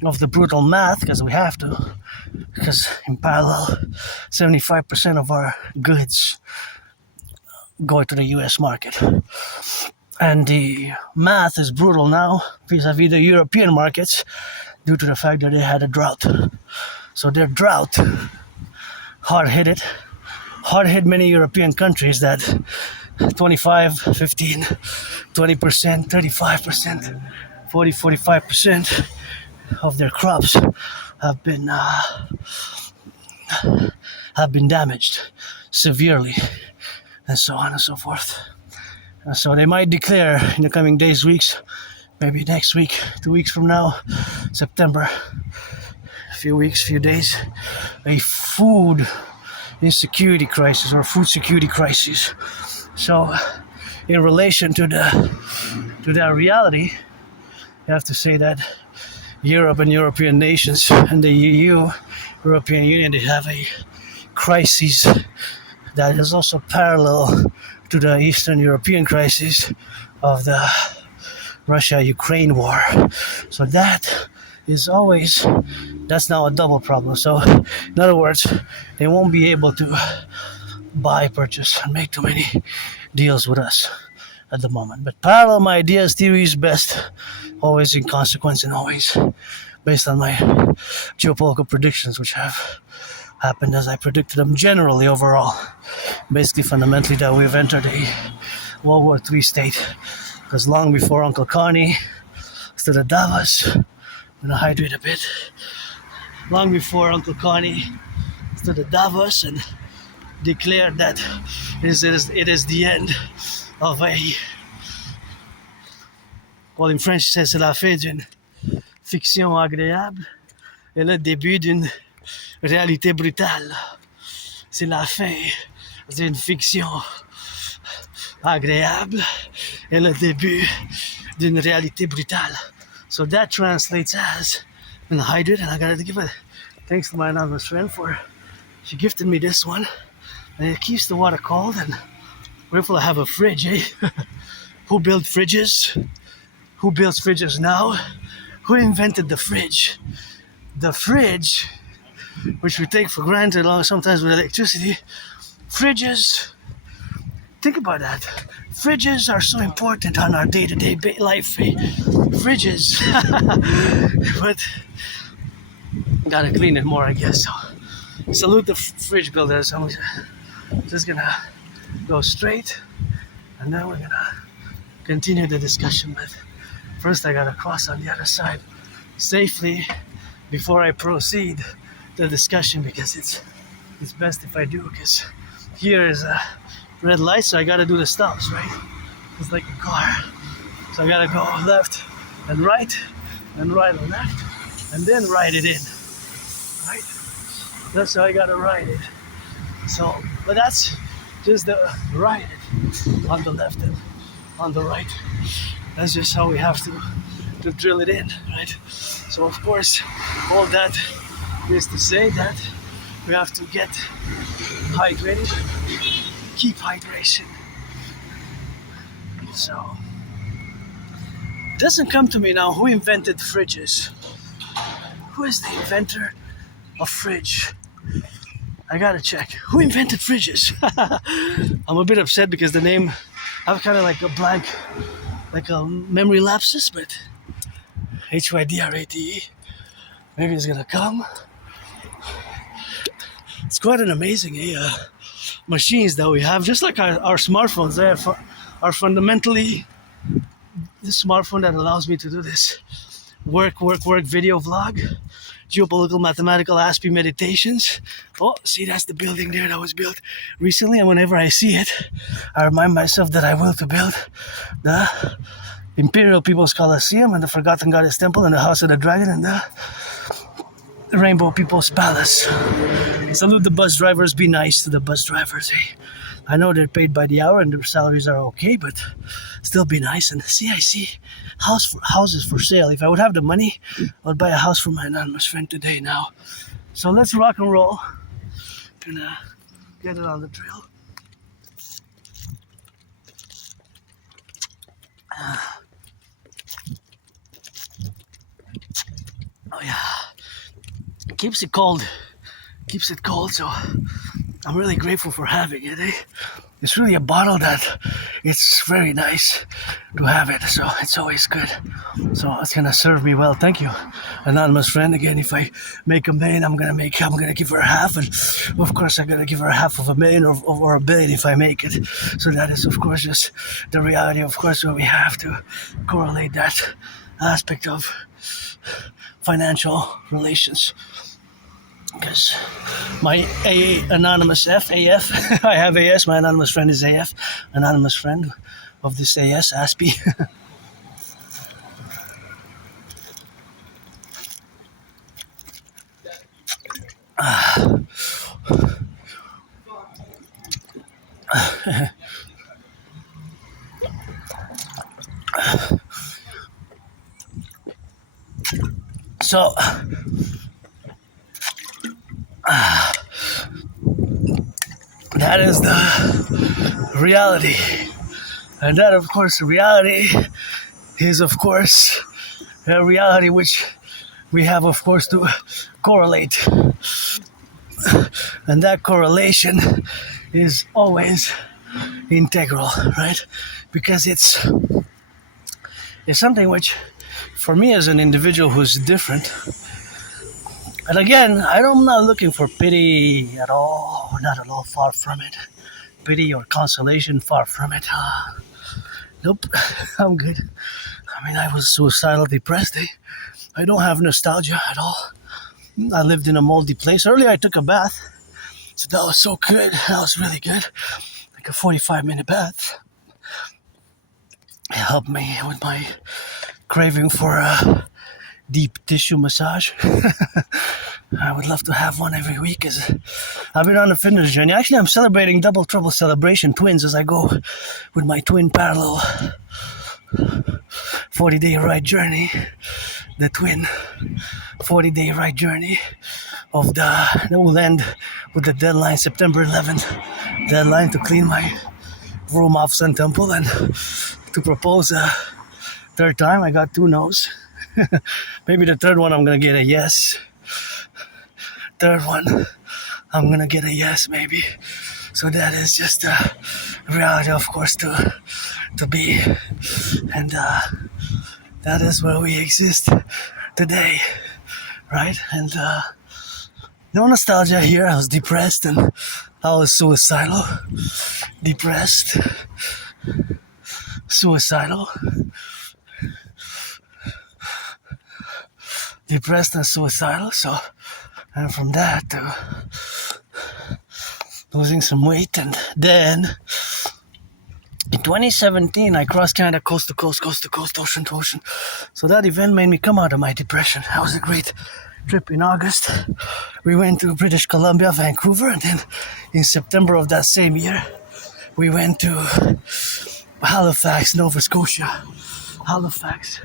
of the brutal math, because we have to, because in parallel 75% of our goods go to the US market. And the math is brutal now vis-a-vis the European markets due to the fact that they had a drought. So their drought hard hit many European countries that 25, 15, 20%, 35%, 40, 45% of their crops have been damaged severely, and so on and so forth. So they might declare in the coming days, weeks, maybe next week, 2 weeks from now, September, a few days, a food insecurity crisis or food security crisis. So in relation to that reality, you have to say that Europe and European nations and the EU, European Union, they have a crisis that is also parallel to the Eastern European crisis of the Russia-Ukraine war. So that's now a double problem. So in other words, they won't be able to buy, purchase, and make too many deals with us at the moment. But parallel my ideas, theory is best, always in consequence and always based on my geopolitical predictions, which have happened as I predicted them generally overall. Basically, fundamentally, that we've entered a World War III state. Because long before Uncle Connie stood at Davos, I'm going to hydrate a bit. Long before Uncle Connie stood at Davos and declared that it is the end of a, well, in French, c'est la fin d'une fiction agréable et le début d'une réalité brutale. C'est la fin d'une fiction agréable et le début d'une réalité brutale. So that translates as, and I hydrate, and I gotta give it thanks to my anonymous friend for, she gifted me this one, and it keeps the water cold, and grateful I have a fridge, eh? Who built fridges? Who builds fridges now? Who invented the fridge? The fridge, which we take for granted sometimes with electricity. Fridges, think about that. Fridges are so important on our day-to-day life. Fridges. But gotta clean it more, I guess. So salute the fridge builders. I'm just gonna go straight, and then we're gonna continue the discussion. But first I gotta cross on the other side safely before I proceed the discussion, because it's best if I do, because here is a red light, so I gotta do the stops, right? It's like a car. So I gotta go left and right and left, and then ride it in, right? That's how I gotta ride it. So, but that's just the ride it on the left and on the right. That's just how we have to drill it in, right? So of course, all that is to say that we have to get hydrated, keep hydration. So, it doesn't come to me now who invented fridges. Who is the inventor of fridge? I gotta check. Who invented fridges? I'm a bit upset because the name, I have kind of like a blank, like a memory lapses, but HYDRATE. Maybe it's gonna come. It's quite an amazing machines that we have, just like our smartphones. They are fundamentally the smartphone that allows me to do this work video vlog, geopolitical mathematical Aspie meditations. Oh, see, that's the building there that was built recently, and whenever I see it, I remind myself that I will to build the Imperial People's Colosseum and the Forgotten Goddess Temple and the House of the Dragon and the Rainbow People's Palace. Salute the bus drivers. Be nice to the bus drivers. Hey, I know they're paid by the hour and their salaries are okay, but still be nice. And see, I see houses for sale. If I would have the money, I would buy a house for my anonymous friend today now. So let's rock and roll and get it on the drill. Oh yeah. Keeps it cold, so I'm really grateful for having it. It's really a bottle that it's very nice to have it, so it's always good. So it's gonna serve me well. Thank you, anonymous friend. Again, if I make a million, I'm gonna give her half, and of course I'm gonna give her half of a million or a billion if I make it. So that is of course just the reality, of course, where we have to correlate that aspect of financial relations. Because my anonymous AF, I have AS, my anonymous friend is AF, anonymous friend of this AS, Aspie. So, that is the reality. And that, of course, reality is, of course, a reality which we have, of course, to correlate. And that correlation is always integral, right? Because it's something which, for me as an individual who's different, and again, I'm not looking for pity at all, not at all, far from it. Pity or consolation, far from it. Nope, I'm good. I mean, I was suicidal, depressed. I don't have nostalgia at all. I lived in a moldy place. Earlier I took a bath, so that was so good. That was really good. Like a 45-minute bath. It helped me with my craving for a deep tissue massage. I would love to have one every week, as I've been on a fitness journey. Actually, I'm celebrating Double Trouble Celebration Twins as I go with my twin parallel 40-day ride journey. The twin 40-day ride journey of that will end with the deadline, September 11th deadline, to clean my room off Sun Temple and to propose a third time. I got 2 no's. Maybe the third one I'm gonna get a yes. Third one I'm gonna get a yes, maybe. So that is just a reality, of course, to be, and that is where we exist today, right? And no nostalgia here. I was depressed and I was suicidal, depressed, suicidal. Depressed and suicidal, so, and from that to losing some weight, and then in 2017 I crossed Canada coast to coast, ocean to ocean. So that event made me come out of my depression. That was a great trip in August. We went to British Columbia, Vancouver, and then in September of that same year, we went to Halifax, Nova Scotia. Halifax,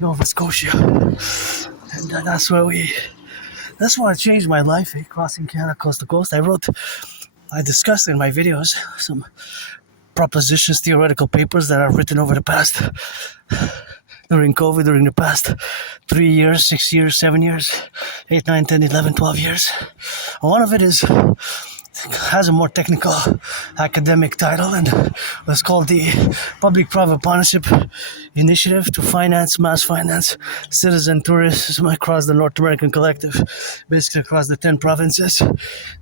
Nova Scotia. And that's where I changed my life, crossing Canada coast to coast. I discussed in my videos some propositions, theoretical papers that I've written over the past, during COVID, during the past 3 years, 6 years, 7 years, 8, 9, 10, 11, 12 years. And one of it has a more technical academic title, and was called the Public-Private Partnership Initiative to mass finance citizen tourism across the North American Collective, basically across the 10 provinces,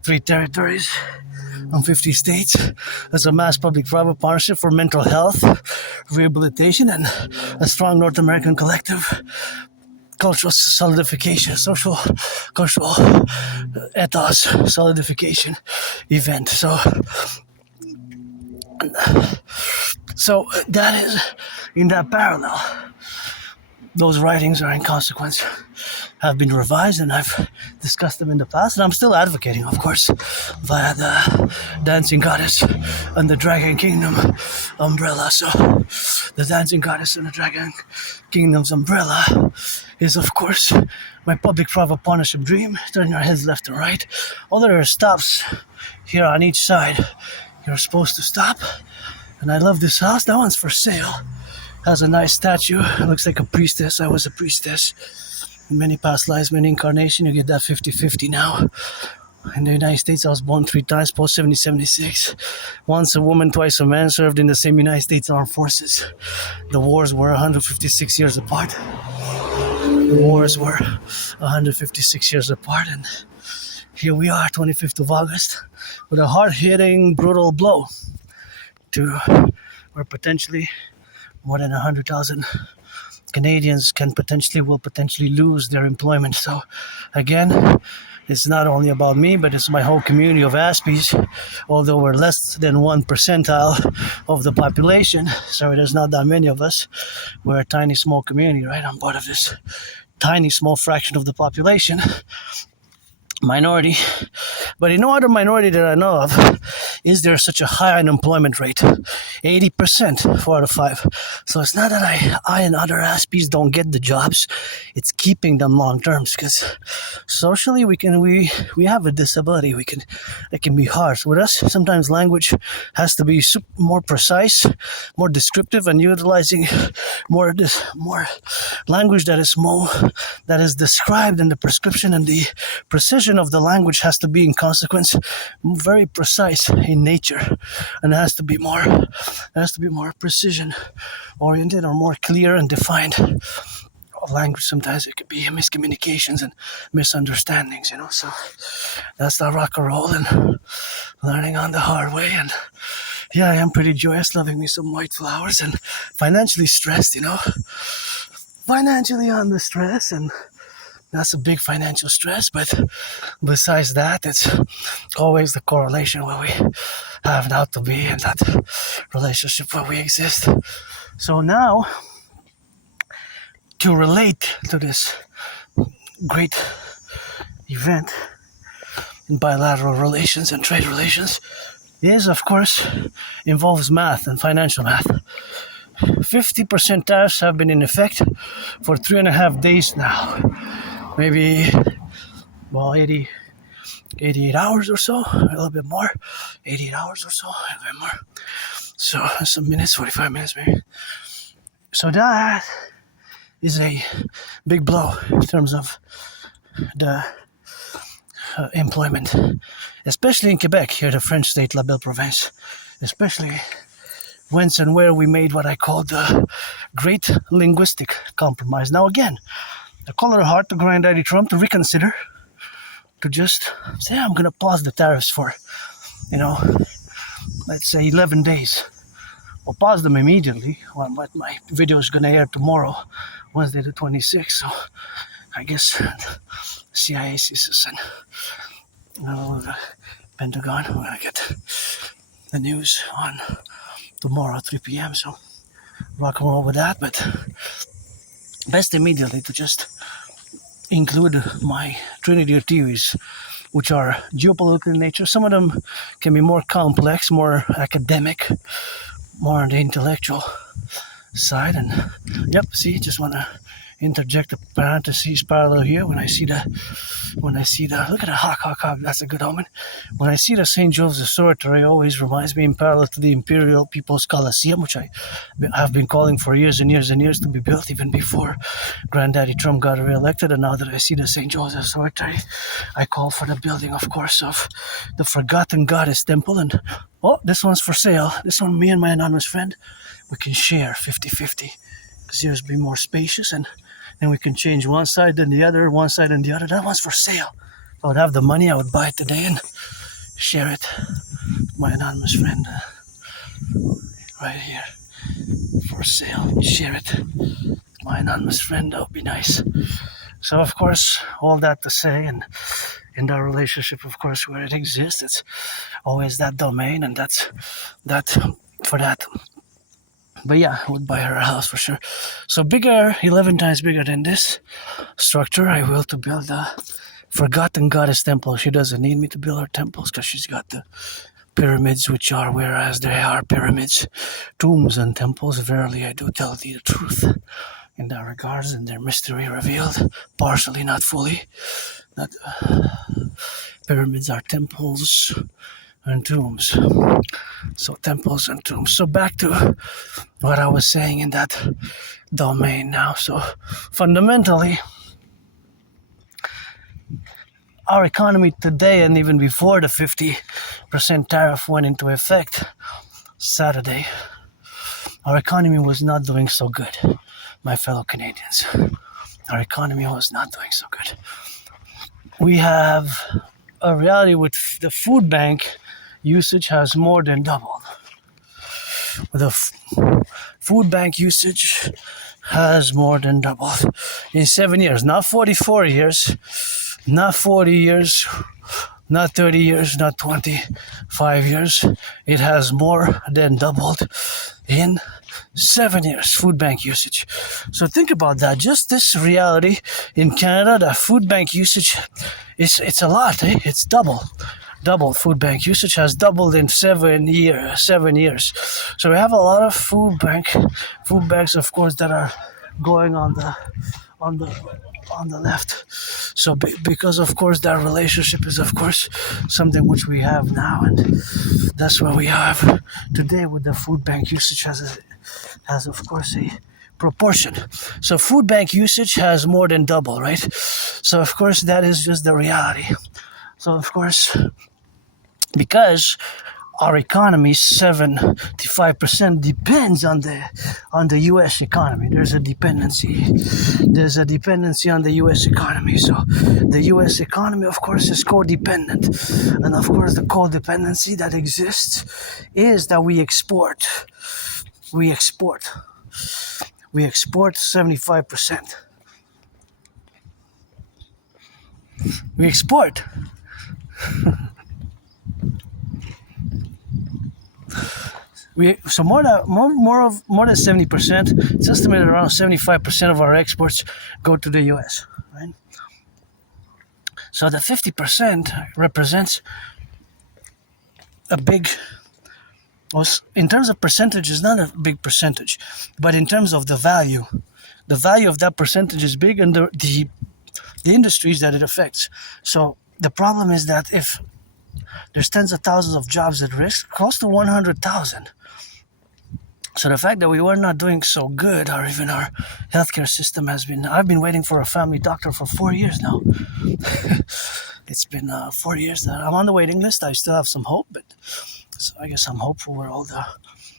3 territories, on 50 states, as a mass public-private partnership for mental health, rehabilitation, and a strong North American collective cultural solidification, social, cultural ethos solidification event. So that is in that parallel. Those writings are in consequence have been revised, and I've discussed them in the past, and I'm still advocating, of course, via the Dancing Goddess and the Dragon Kingdom umbrella. So the Dancing Goddess and the Dragon Kingdom's umbrella is, of course, my public-private partnership dream. Turn your heads left and right. Although there are stops here on each side, you're supposed to stop. And I love this house. That one's for sale. Has a nice statue. It looks like a priestess. I was a priestess in many past lives, many incarnations. You get that 50-50 now. In the United States, I was born 3 times, post 70-76. Once a woman, twice a man, served in the same United States Armed Forces. The wars were 156 years apart. The wars were 156 years apart, and here we are, 25th of August, with a hard-hitting, brutal blow to where potentially more than 100,000 Canadians will potentially lose their employment. So again, it's not only about me, but it's my whole community of Aspies. Although we're less than 1 percentile of the population, so there's not that many of us. We're a tiny, small community, right? I'm part of this tiny, small fraction of the population. Minority. But in no other minority that I know of is there such a high unemployment rate. 80%, 4 out of 5. So it's not that I and other Aspies don't get the jobs. It's keeping them long term, because socially we have a disability. It can be harsh. With us, sometimes language has to be more precise, more descriptive, and utilizing more language that is described, in the prescription and the precision of the language has to be in consequence very precise in nature, and it has to be more precision oriented or more clear and defined. Language, sometimes it could be miscommunications and misunderstandings, so that's the rock and roll and learning on the hard way. And yeah, I am pretty joyous, loving me some white flowers, and financially stressed, financially under stress, and that's a big financial stress. But besides that, it's always the correlation where we have now to be in that relationship where we exist. So now, to relate to this great event in bilateral relations and trade relations is, of course, involves math and financial math. 50% tariffs have been in effect for 3.5 days now. Maybe, 88 hours or so, a little bit more. 88 hours or so, a little bit more. So, some minutes, 45 minutes maybe. So that is a big blow in terms of the employment, especially in Quebec, here the French state, La Belle Province, especially whence and where we made what I call the Great Linguistic Compromise. Now again, I call it a heart to Granddaddy Trump to reconsider, to just say, I'm going to pause the tariffs for, let's say 11 days. I'll pause them immediately. But my video is going to air tomorrow, Wednesday the 26th. So I guess CIA, CSIS, and the Pentagon, we're going to get the news on tomorrow at 3 p.m. So rock and roll with that. But best immediately to just include my Trinity of theories, which are geopolitical in nature. Some of them can be more complex, more academic, more on the intellectual side. And yep, see, just want to interject a parentheses parallel here. When I see the look at the hawk, that's a good omen. When I see the St. Joseph's Oratory, it always reminds me in parallel to the Imperial People's Coliseum, which I have been calling for years and years and years to be built, even before Granddaddy Trump got reelected. And now that I see the St. Joseph's Oratory, I call for the building, of course, of the Forgotten Goddess Temple. And oh, this one's for sale. This one, me and my anonymous friend, we can share 50-50, because yours be more spacious, and then we can change one side then the other, one side and the other. That one's for sale. If I would have the money, I would buy it today and share it with my anonymous friend. Right here. For sale. Share it with my anonymous friend. That would be nice. So, of course, all that to say, and in our relationship, of course, where it exists, it's always that domain, and that's that for that. But yeah, I would buy her a house for sure. So bigger, 11 times bigger than this structure, I will to build a Forgotten Goddess Temple. She doesn't need me to build her temples because she's got the pyramids, which are whereas they are pyramids, tombs and temples. Verily, I do tell thee the truth in that regards, and their mystery revealed, partially, not fully. That pyramids are temples and tombs. So temples and tombs. So back to what I was saying in that domain now. So fundamentally, our economy today, and even before the 50% tariff went into effect Saturday, our economy was not doing so good, my fellow Canadians. Our economy was not doing so good. We have a reality with the food bank usage has more than doubled. The food bank usage has more than doubled in 7 years, not 44 years, not 40 years, not 30 years, not 25 years. It has more than doubled in 7 years, food bank usage. So think about that. Just this reality in Canada, the food bank usage, it's a lot. It's double food bank usage has doubled in 7 years. So we have a lot of food banks, of course, that are going on the left. So because of course that relationship is of course something which we have now, and that's what we have today with the food bank usage has of course a proportion. So food bank usage has more than double, right? So of course that is just the reality. So of course, because our economy 75% depends on the U.S. economy. There's a dependency on the U.S. economy. So the U.S. economy, of course, is codependent, and of course the codependency that exists is that we export 75%. We export. So more than 70%. It's estimated around 75% of our exports go to the U.S. Right? So the 50% represents a big. In terms of percentage, is not a big percentage, but in terms of the value of that percentage is big, and the industries that it affects. So the problem is that if there's tens of thousands of jobs at risk, close to 100,000. So the fact that we were not doing so good, or even our healthcare system I've been waiting for a family doctor for 4 years now. It's been 4 years that I'm on the waiting list. I still have some hope, but so I guess I'm hopeful with all the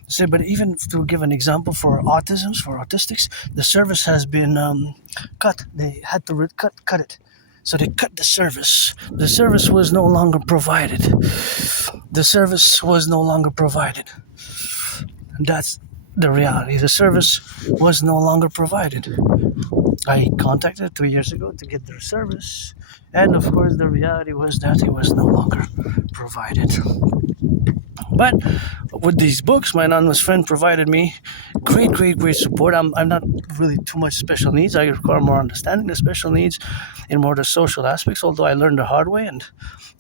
say. But even to give an example for autistics, the service has been cut. They had to cut it. So they cut the service. The service was no longer provided. And that's the reality. The service was no longer provided. I contacted 2 years ago to get their service. And of course the reality was that it was no longer provided. But with these books, my anonymous friend provided me great support. I'm not really too much special needs. I require more understanding the special needs in more the social aspects, although I learned the hard way and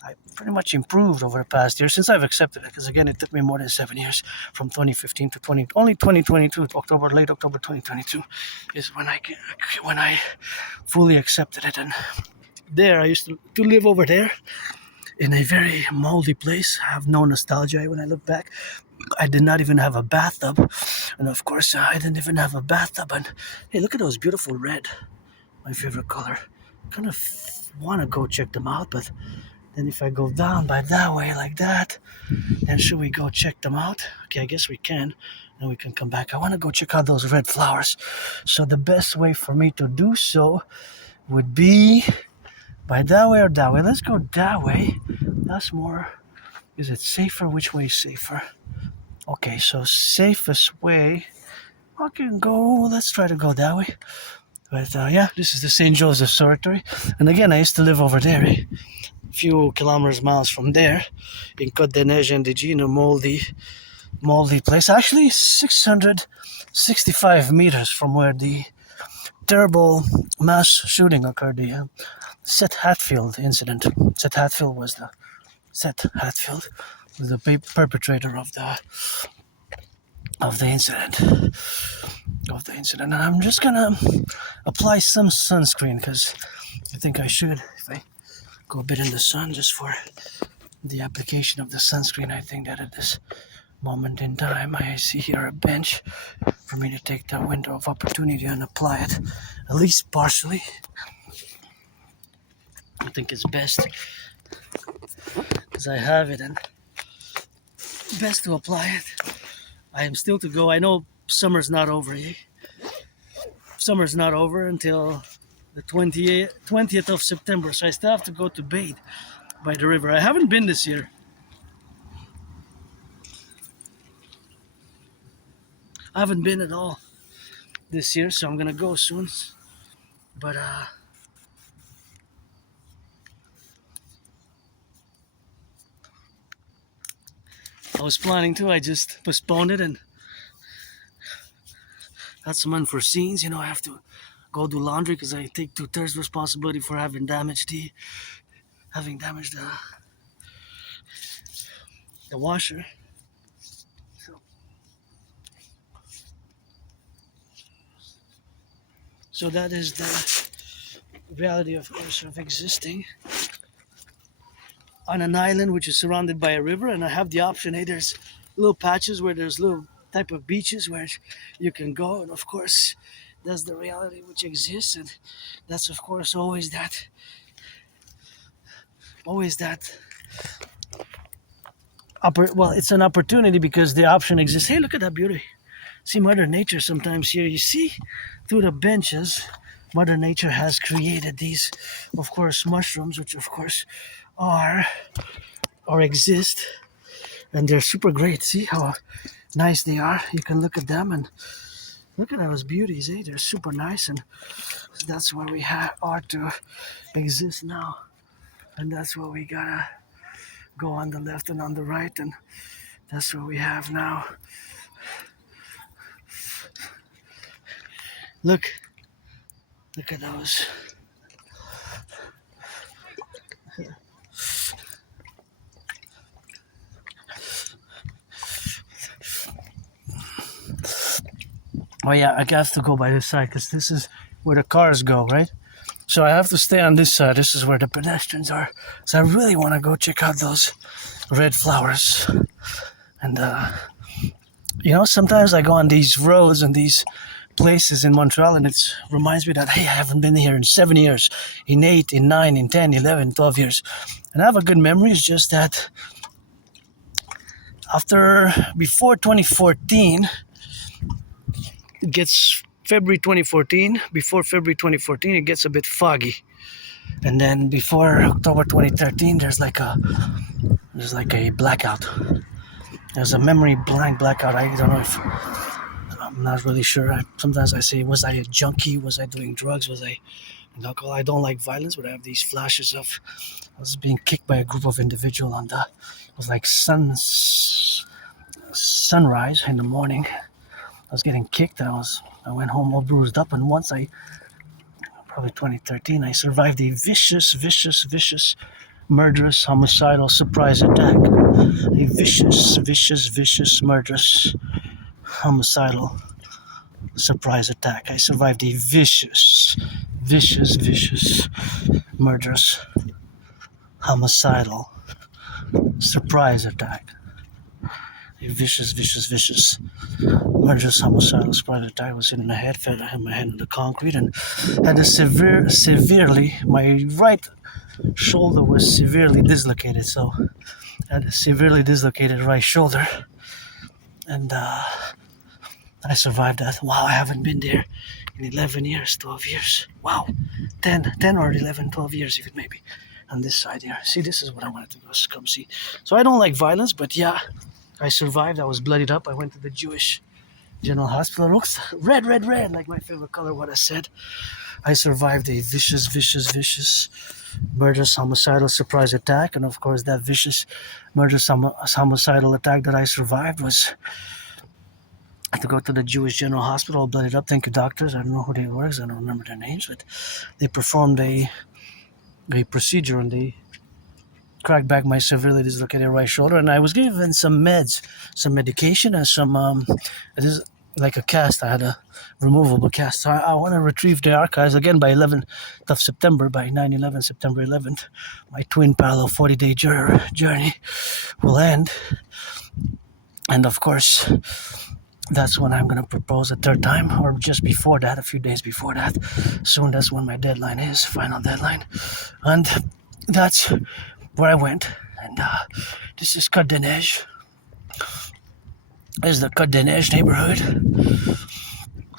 I pretty much improved over the past year since I've accepted it. Because again, it took me more than 7 years, from 2015 to only 2022, late October 2022, is when I fully accepted it. And there, I used to live over there in a very moldy place. I have no nostalgia when I look back. I did not even have a bathtub, and of course, I didn't even have a bathtub. And hey, look at those beautiful red, my favorite color. Kind of want to go check them out, but then if I go down by that way like that, then should we go check them out? Okay, I guess we can. Then we can come back. I want to go check out those red flowers. So the best way for me to do so would be by that way or that way. Let's go that way. That's more. Is it safer? Which way is safer? Okay, so safest way. I can go. Let's try to go that way. But yeah, this is the St. Joseph's Oratory. And again, I used to live over there, a few miles from there, in Côte des Neiges and dedie, in a moldy place. Actually, 665 meters from where the terrible mass shooting occurred, the Seth Hatfield incident. Seth Hatfield was the perpetrator of the incident. And I'm just gonna apply some sunscreen because I think I should, if I go a bit in the sun, just for the application of the sunscreen. I think that at this moment in time, I see here a bench for me to take that window of opportunity and apply it, at least partially. I think it's best because I have it, and best to apply it. I am still to go. I know summer's not over, eh? Summer's not over until the 20th of September, so I still have to go to bathe by the river. I haven't been this year. I haven't been at all this year, so I'm gonna go soon. But I was planning to. I just postponed it and had some unforeseens. You know, I have to go do laundry because I take 2/3 responsibility for having damaged the washer. So that is the reality, of course, of existing on an island which is surrounded by a river. And I have the option, hey, there's little patches where there's little type of beaches where you can go, and of course that's the reality which exists. And that's of course always that well, it's an opportunity because the option exists. Hey, look at that beauty. See, Mother Nature sometimes here, you see through the benches, Mother Nature has created these, of course, mushrooms, which of course are or exist, and they're super great. See how nice they are? You can look at them and look at those beauties, eh? They're super nice, and that's where we are to exist now. And that's where we gotta go on the left and on the right, and that's what we have now. Look at those. Oh yeah, I have to go by this side because this is where the cars go, right? So I have to stay on this side. This is where the pedestrians are. So I really want to go check out those red flowers. And you know, sometimes I go on these roads and these places in Montreal, and it reminds me that, hey, I haven't been here in 7 years, in 8, in 9, in 10, 11, 12 years. And I have a good memory. It's just that before 2014, it gets February 2014, before February 2014, it gets a bit foggy. And then before October 2013, there's like a blackout. There's a memory blackout. I don't know if, I'm not really sure. Sometimes I say, was I a junkie? Was I doing drugs? Was I I don't like violence, but I have these flashes of I was being kicked by a group of individuals on the. It was like sunrise in the morning. I was getting kicked, and I went home all bruised up. And once probably 2013, I survived a vicious, murderous, homicidal surprise attack. A vicious, murderous, homicidal surprise attack. I survived a vicious, murderous, homicidal surprise attack. A vicious, murderous, homicidal surprise attack. I was hitting the head, I hit my head in the concrete, and had a severely, my right shoulder was severely dislocated, so I had a severely dislocated right shoulder, and I survived that. Wow, I haven't been there in 11 years, 12 years. Wow, 10 or 11, 12 years even maybe. On this side here. See, this is what I wanted to go come see. So I don't like violence, but yeah, I survived. I was bloodied up. I went to the Jewish General Hospital. It looks red, like my favorite color, what I said. I survived a vicious, murderous, homicidal surprise attack. And of course, that vicious, murderous, homicidal attack that I survived was I had to go to the Jewish General Hospital, all bloodied up. Thank you, doctors. I don't know who they were, because I don't remember their names, but they performed a procedure, and they cracked back my severely dislocated right shoulder, and I was given some meds, some medication, and some it is like a cast. I had a removable cast. So I want to retrieve the archives again by 11th of September, by 9/11, September 11th. My twin parallel 40-day journey will end, and of course, that's when I'm going to propose a third time, or just before that, a few days before that. Soon, that's when my deadline is, final deadline. And that's where I went. And this is Côte des Neiges. This is the Côte des Neiges neighborhood.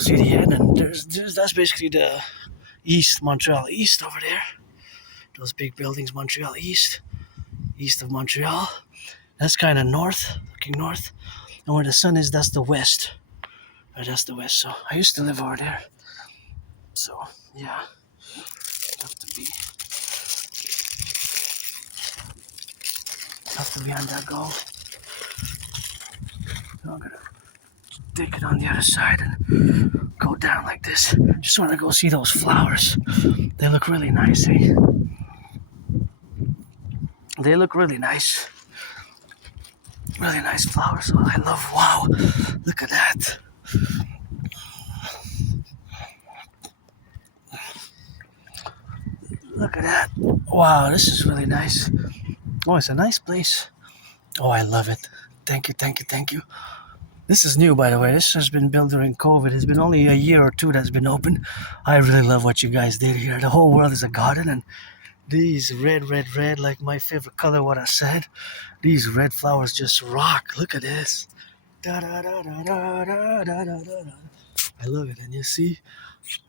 Citoyen, and that's basically the east, Montreal east over there. Those big buildings, Montreal east of Montreal. That's kind of north, looking north. And where the sun is, that's the west. Right, that's the west. So I used to live over there. So yeah, have to be on that go. So I'm gonna take it on the other side and go down like this. Just want to go see those flowers. They look really nice, eh? They look really nice. Really nice flowers. Oh, I love, wow, look at that. Look at that. Wow, this is really nice. Oh, it's a nice place. Oh, I love it. Thank you. This is new, by the way. This has been built during COVID. It's been only a year or two that's been open. I really love what you guys did here. The whole world is a garden, and these red, like my favorite color, what I said. These red flowers just rock. Look at this. I love it. And you see,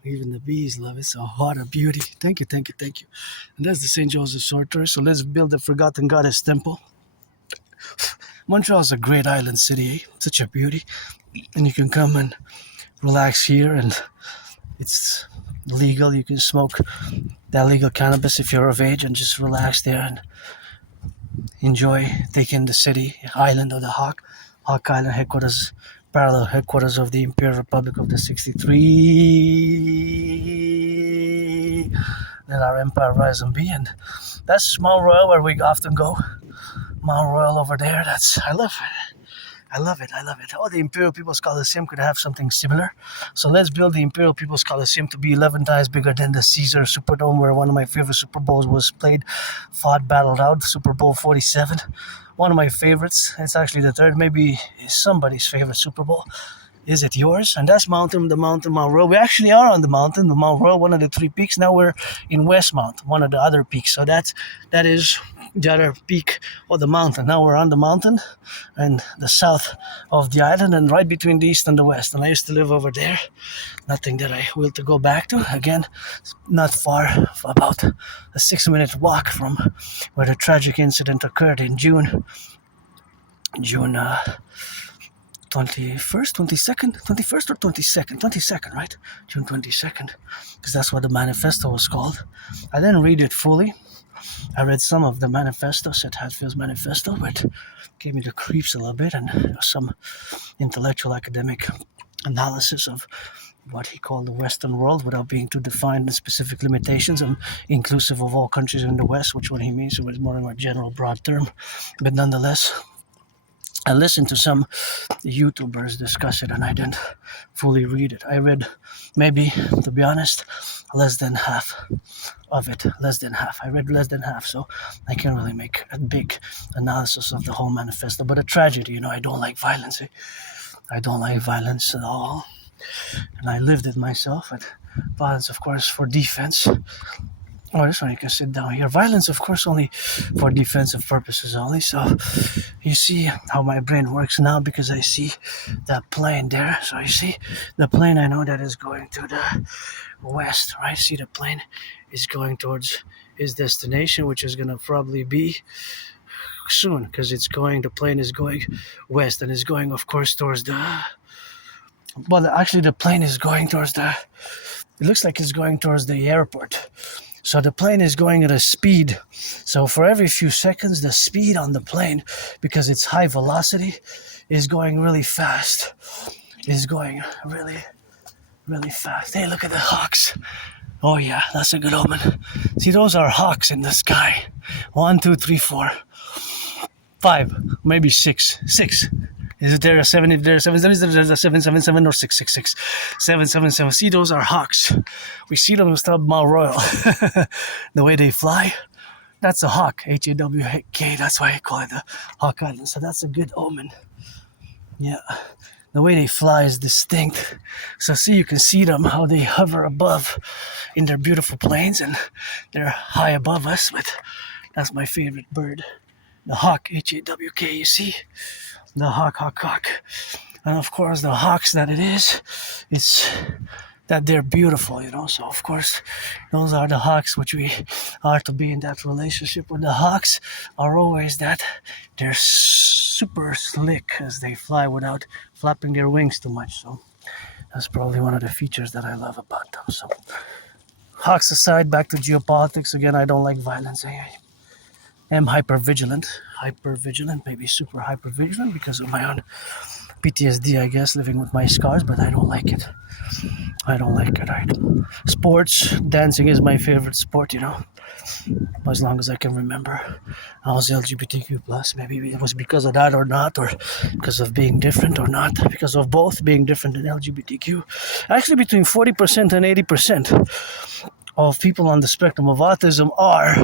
even the bees love it. So what a beauty. Thank you. And that's the St. Joseph Sorter. So let's build the Forgotten Goddess Temple. Montreal is a great island city. Such a beauty. And you can come and relax here, and it's legal. You can smoke that legal cannabis if you're of age, and just relax there and enjoy taking the city, island of the Hawk Island headquarters, parallel headquarters of the Imperial Republic of the 63. Let our empire rise and be. And that's Mount Royal, where we often go. Mount Royal over there. I love it. Oh, the Imperial People's Coliseum could have something similar. So let's build the Imperial People's Coliseum to be 11 times bigger than the Caesar Superdome, where one of my favorite Super Bowls was played, battled out, Super Bowl 47. One of my favorites. It's actually the third, maybe somebody's favorite Super Bowl. Is it yours? And that's Mount Royal. We actually are on the Mount Royal, one of the three peaks. Now we're in Westmount, one of the other peaks. So that is the other peak of the mountain. Now we're on the mountain and the south of the island, and right between the east and the west. And I used to live over there. Nothing that I will to go back to. Again, not far, about a 6-minute walk from where the tragic incident occurred in June 21st, 22nd, 21st or 22nd? 22nd, right? June 22nd, because that's what the manifesto was called. I didn't read it fully. I read some of the manifesto, Seth Hatfield's manifesto, but gave me the creeps a little bit, and some intellectual academic analysis of what he called the Western world without being too defined in specific limitations and inclusive of all countries in the West, which what he means was more of a general broad term. But nonetheless, I listened to some YouTubers discuss it and I didn't fully read it. I read maybe, to be honest, less than half of it. Less than half. I read less than half, so I can't really make a big analysis of the whole manifesto. But a tragedy, I don't like violence. I don't like violence at all. And I lived it myself. But violence, of course, for defense. Oh, this one you can sit down here. Violence, of course, only for defensive purposes only. So you see how my brain works now because I see that plane there. So you see the plane I know that is going to the west, right? See the plane is going towards his destination, which is going to probably be soon because the plane is going west and is going, of course, towards actually the plane is going towards it looks like it's going towards the airport. So the plane is going at a speed. So for every few seconds, the speed on the plane, because it's high velocity, is going really fast. Is going really, really fast. Hey, look at the hawks. Oh yeah, that's a good omen. See, those are hawks in the sky. 1, 2, 3, 4, 5, maybe 6. Is it there a 7? If there's a 7, there's a 777 or 666. 777. See, those are hawks. We see them in Mount Royal. The way they fly, that's a hawk. H-A-W-K. That's why I call it the Hawk Island. So that's a good omen. Yeah. The way they fly is distinct. So see, you can see them, how they hover above in their beautiful planes, and they're high above us. But that's my favorite bird. The hawk, H-A-W-K, you see? The hawk. And of course, the hawks that it's that they're beautiful, So of course, those are the hawks which we are to be in that relationship with. The hawks are always that they're super slick as they fly without flapping their wings too much. So that's probably one of the features that I love about them. So hawks aside, back to geopolitics again. I don't like violence. I am hypervigilant, maybe super hypervigilant because of my own PTSD, I guess, living with my scars, but I don't like it. Right? Sports, dancing is my favorite sport, as long as I can remember. I was LGBTQ+, maybe it was because of that or not, or because of being different or not, because of both being different and LGBTQ. Actually, between 40% and 80% of people on the spectrum of autism are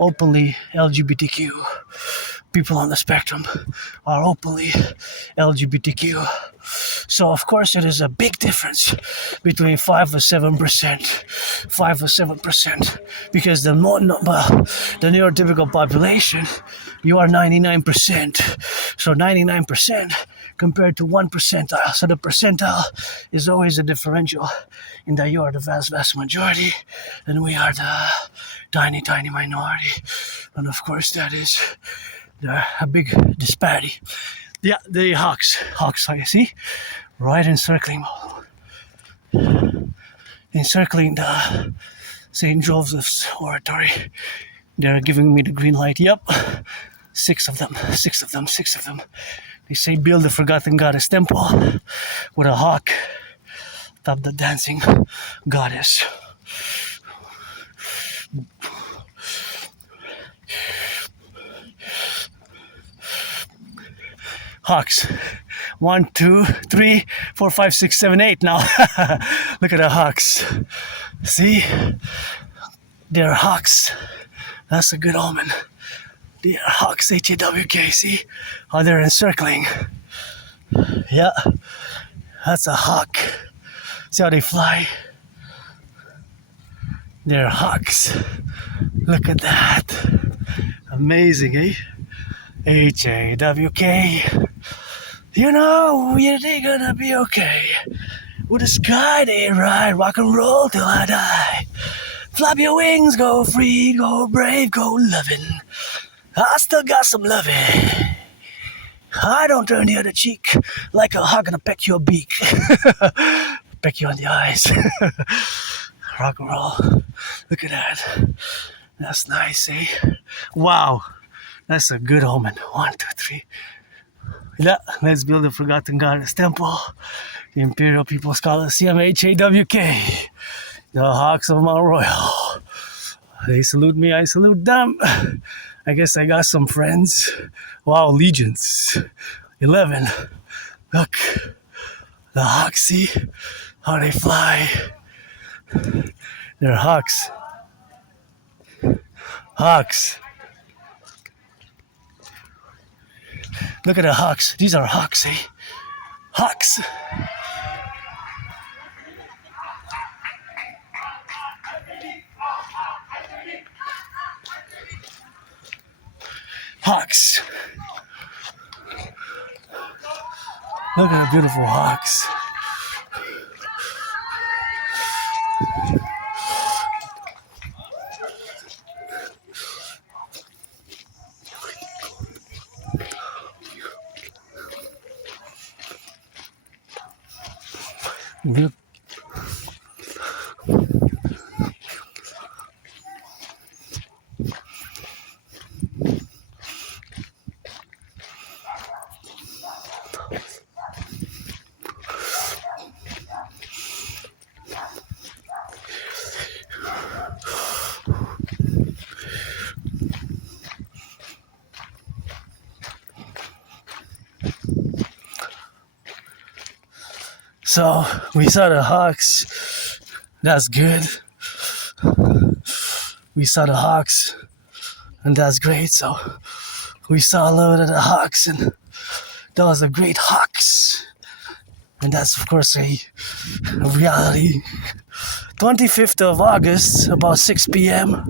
openly LGBTQ. People on the spectrum are openly LGBTQ. So of course it is a big difference between 5 or 7%, because the neurotypical population, you are 99%. So 99% compared to 1 percentile. So the percentile is always a differential in that you are the vast majority and we are the tiny minority. And of course that is a big disparity. Yeah, the hawks, you see, right encircling the St. Joseph's Oratory. They're giving me the green light. Yep, 6 of them. They say build the forgotten goddess temple with a hawk atop the dancing goddess. Hawks. 1, 2, 3, 4, 5, 6, 7, 8 now. Look at the hawks. See? They're hawks. That's a good omen. They're hawks, H-A-W-K. See how they're encircling. Yeah. That's a hawk. See how they fly? They're hawks. Look at that. Amazing, eh? H-A-W-K. They're gonna be okay. With the sky they ride, rock and roll till I die. Flap your wings, go free, go brave, go loving. I still got some loving. I don't turn the other cheek like a hawk gonna peck your beak. Peck you on the eyes. Rock and roll. Look at that. That's nice, eh? Wow. That's a good omen. 1, 2, 3. Yeah, let's build the Forgotten Goddess Temple. The Imperial People's Coliseum, HAWK. The Hawks of Mount Royal. They salute me, I salute them. I guess I got some friends. Wow, legions. 11. Look. The hawks, see how they fly. They're hawks. Hawks. Look at the hawks. These are hawks, eh? Hawks. Hawks. Look at the beautiful hawks. So we saw the hawks. That's good. We saw the hawks, and that's great. So we saw a load of the hawks, and that was a great hawks. And that's, of course, a reality. 25th of August, about 6 p.m.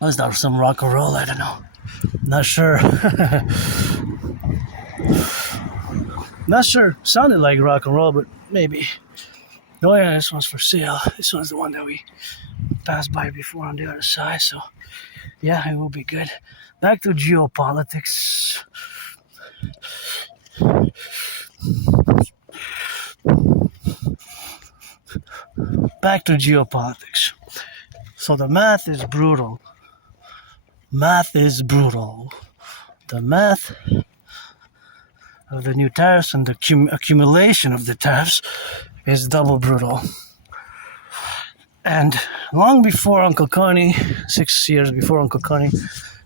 Was that some rock and roll? I don't know. Not sure. Not sure. Sounded like rock and roll, but maybe. Oh yeah, this one's for sale. This one's the one that we passed by before on the other side. So yeah, it will be good. Back to geopolitics. Back to geopolitics. So the math is brutal. Math is brutal. The math of the new tariffs and the accumulation of the tariffs is double brutal. And long before Uncle Connie, 6 years before Uncle Connie,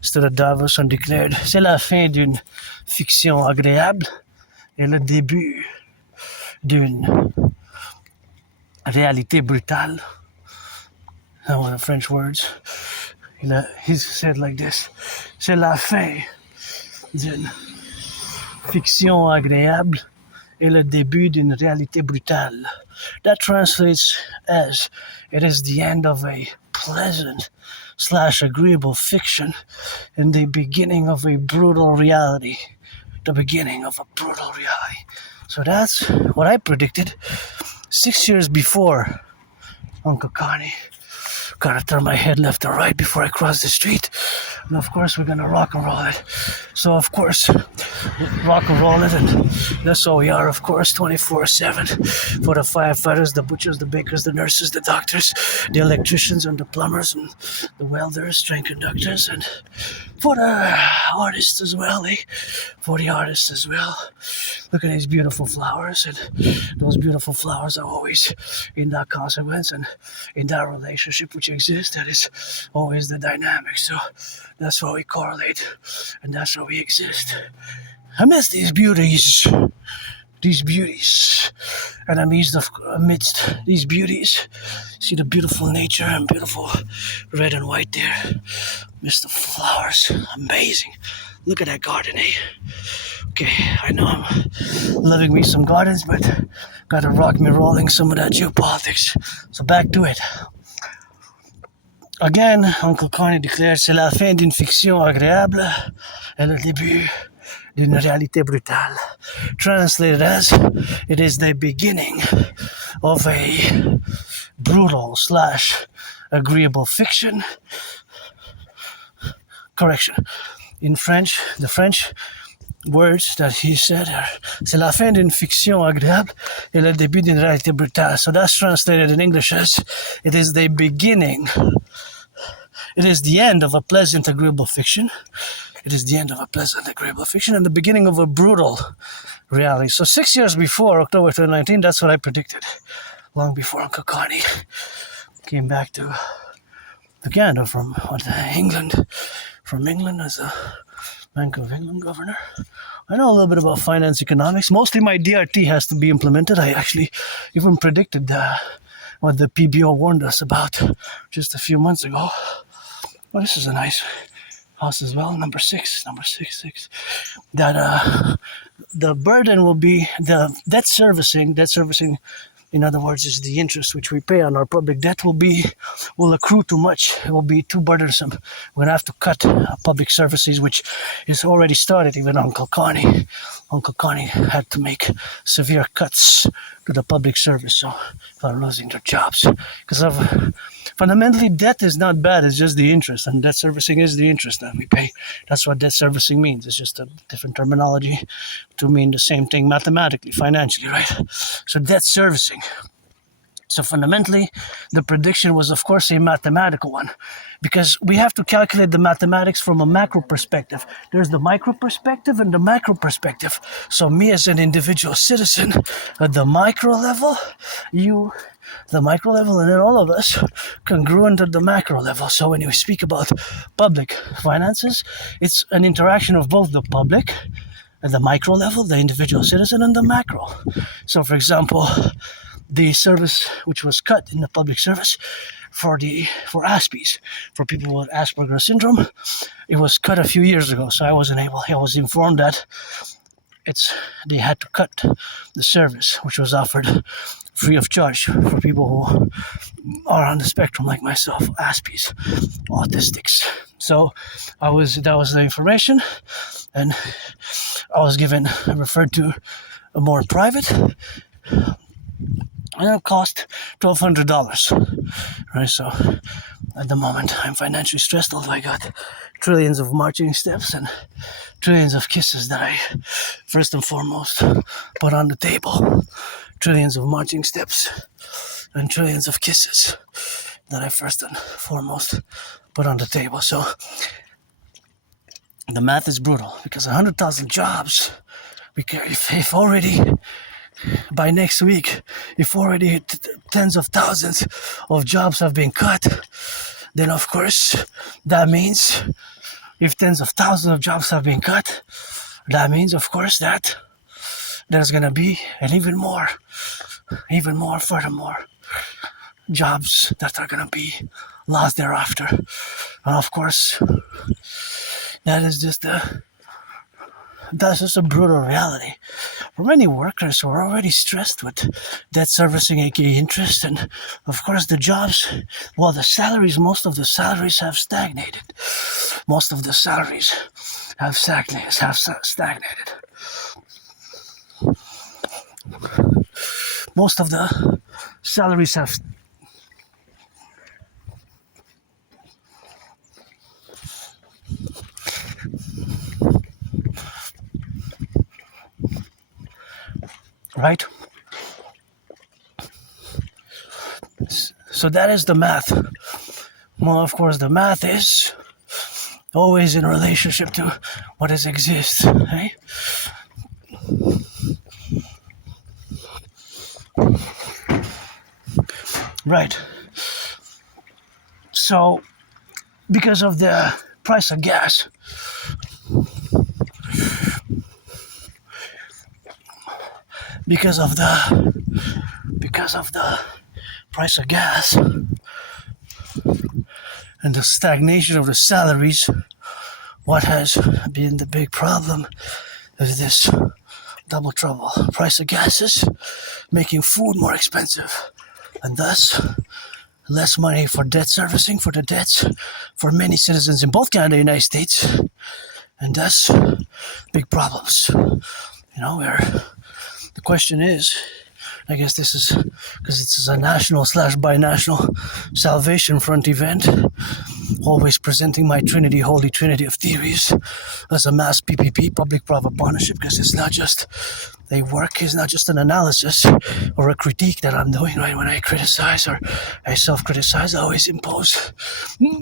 stood at Davos and declared c'est la fin d'une fiction agréable et le début d'une réalité brutale. That one of the French words. He said like this: c'est la fin d'une fiction agréable et le début d'une réalité brutale. That translates as it is the end of a pleasant / agreeable fiction and the beginning of a brutal reality. The beginning of a brutal reality. So that's what I predicted 6 years before Uncle Connie. Gotta turn my head left or right before I cross the street. And of course, we're gonna rock and roll it. So, of course, rock and roll it. And that's how we are, of course, 24/7. For the firefighters, the butchers, the bakers, the nurses, the doctors, the electricians, and the plumbers, and the welders, train conductors, and for the artists as well, eh? For the artists as well. Look at these beautiful flowers. And those beautiful flowers are always in that consequence and in that relationship which exists. That is always the dynamic. So that's why we correlate, and that's how we exist. Amidst these beauties, and amidst these beauties, see the beautiful nature and beautiful red and white there. Amidst the flowers, amazing. Look at that garden, eh? Okay, I know I'm loving me some gardens, but gotta rock me rolling some of that geopolitics. So back to it. Again, Uncle Connie déclare c'est la fin d'une fiction agréable et le début d'une réalité brutale. Translated as, it is the beginning of a brutal / agreeable fiction. Correction. In French, the French words that he said are c'est la fin d'une fiction agréable et le début d'une réalité brutale. So that's translated in English as it is the beginning. It is the end of a pleasant, agreeable fiction. It is the end of a pleasant, agreeable fiction and the beginning of a brutal reality. So 6 years before, October 2019, that's what I predicted. Long before Uncle Connie came back to Canada from England. From England as a Bank of England governor. I know a little bit about finance economics. Mostly my DRT has to be implemented. I actually even predicted what the PBO warned us about just a few months ago. Well, this is a nice house as well, number 6. That the burden will be the debt servicing. In other words, is the interest which we pay on our public debt will accrue too much. It will be too burdensome. We're going to have to cut public services, which is already started. Even Uncle Connie had to make severe cuts to the public service, so people are losing their jobs. Because fundamentally, debt is not bad, it's just the interest, and debt servicing is the interest that we pay. That's what debt servicing means. It's just a different terminology to mean the same thing mathematically, financially, right? So debt servicing. So fundamentally, the prediction was, of course, a mathematical one, because we have to calculate the mathematics from a macro perspective. There's the micro perspective and the macro perspective. So me as an individual citizen, at the micro level, the micro level, and then all of us congruent at the macro level. So when we speak about public finances, it's an interaction of both the public at the micro level, the individual citizen, and the macro. So for example, the service which was cut in the public service for Aspies, for people with Asperger's syndrome, it was cut a few years ago. So I was informed that they had to cut the service which was offered free of charge for people who are on the spectrum like myself, Aspies, autistics. So that was the information, and I was referred to a more private, and it cost $1,200, right? So at the moment I'm financially stressed, although I got trillions of marching steps and trillions of kisses that I first and foremost put on the table. Trillions of marching steps and trillions of kisses that I first and foremost put on the table. So the math is brutal, because 100,000 jobs, if already by next week, if already tens of thousands of jobs have been cut, then of course that means if tens of thousands of jobs have been cut, that means of course that there's going to be even more furthermore jobs that are going to be lost thereafter. And of course, that's just a brutal reality. For many workers who are already stressed with debt servicing, aka interest, and of course the jobs, well, most of the salaries have stagnated. Most of the salaries have stagnated. Most of the salaries have right? So that is the math. Well, of course, the math is always in relationship to what exists, right? Right. So, because of the price of gas, because of the price of gas and the stagnation of the salaries, what has been the big problem of this double trouble. Price of gases, making food more expensive, and thus less money for debt servicing for the debts for many citizens in both Canada and the United States, and thus big problems. Where the question is, I guess this is because it's a national / binational Salvation Front event, always presenting my Trinity, Holy Trinity of theories as a mass PPP, public-private partnership, because it's not just a work, it's not just an analysis or a critique that I'm doing, right? When I criticize or I self-criticize, I always impose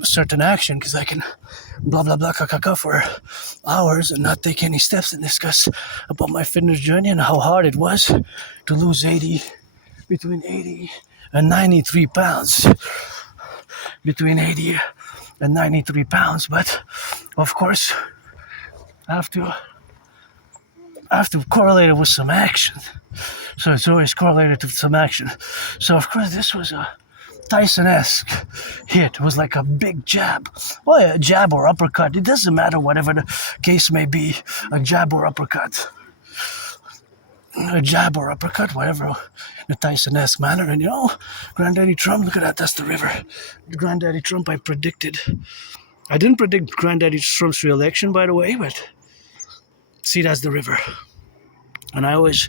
certain action because I can blah, blah, blah, for hours and not take any steps and discuss about my fitness journey and how hard it was to lose between 80 and 93 pounds. Between 80 and 93 pounds, but of course, I have to correlate it with some action. So it's always correlated to some action. So of course, this was a Tyson-esque hit. It was like a big jab. Well, yeah, jab or uppercut. It doesn't matter, whatever the case may be, a jab or uppercut. A jab or uppercut, whatever, the Tyson-esque manner. And Granddaddy Trump, look at that, that's the river. Granddaddy Trump, I didn't predict Granddaddy Trump's re-election, by the way, but see, that's the river. And I always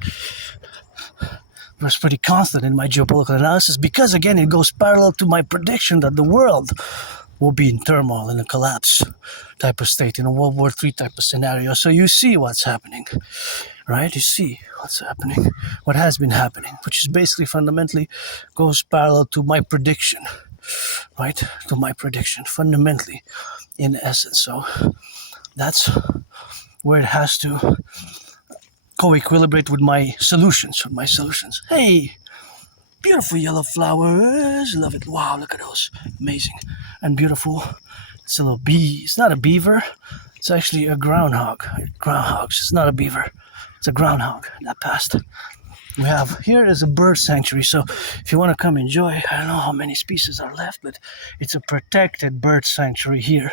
was pretty constant in my geopolitical analysis because, again, it goes parallel to my prediction that the world will be in turmoil, in a collapse type of state, in a World War III type of scenario. So you see what's happening, right? You see what's happening, what has been happening, which is basically fundamentally goes parallel to my prediction, right? To my prediction, fundamentally, in essence. So that's where it has to co-equilibrate with my solutions, Hey, beautiful yellow flowers, love it. Wow, look at those, amazing and beautiful. It's a little bee. It's not a beaver, it's actually a groundhog. Groundhogs, it's not a beaver, it's a groundhog that passed. We have here is a bird sanctuary, so if you want to come enjoy, I don't know how many species are left, but it's a protected bird sanctuary here.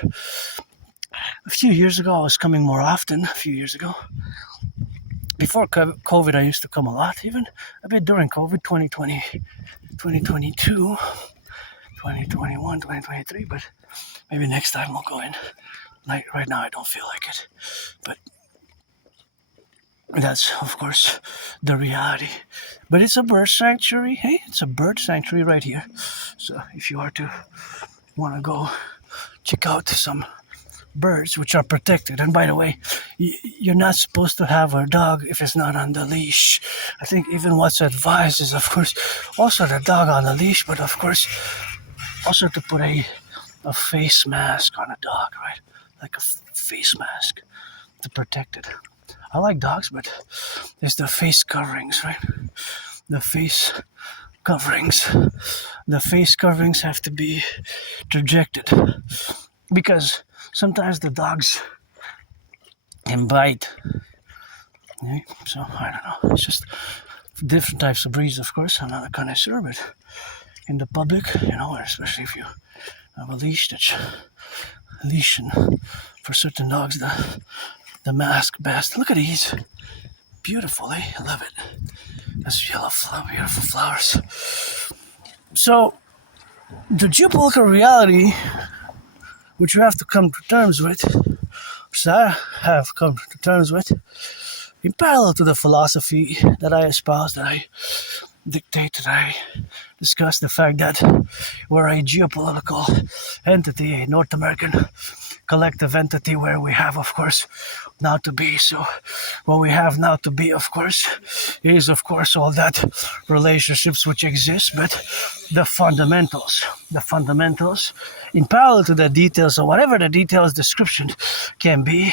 A few years ago, I was coming more often. Before COVID, I used to come a lot, even a bit during COVID, 2020, 2022, 2021, 2023, but maybe next time we'll go in. Like right now, I don't feel like it, but that's, of course, the reality. But it's a bird sanctuary. Hey, it's a bird sanctuary right here. So if you want to go check out some birds which are protected, and by the way, you're not supposed to have a dog if it's not on the leash. I think even what's advised is, of course, also the dog on the leash, but of course also to put a face mask on a dog, right? Like a face mask to protect it. I like dogs, but there's the face coverings, right? The face coverings have to be rejected because sometimes the dogs can bite. Okay? So I don't know. It's just different types of breeds, of course. I'm not a connoisseur, but in the public, especially if you have a leash, and for certain dogs, the mask best. Look at these. Beautiful, eh? I love it. That's yellow flower, beautiful flowers. So the geopolitical reality which you have to come to terms with, which I have come to terms with, in parallel to the philosophy that I espouse, that I dictate, that I discuss, the fact that we're a geopolitical entity, a North American collective entity where we have, of course, now to be. So what we have now to be, of course, is, of course, all that relationships which exist, but the fundamentals, in parallel to the details, or whatever the details description can be,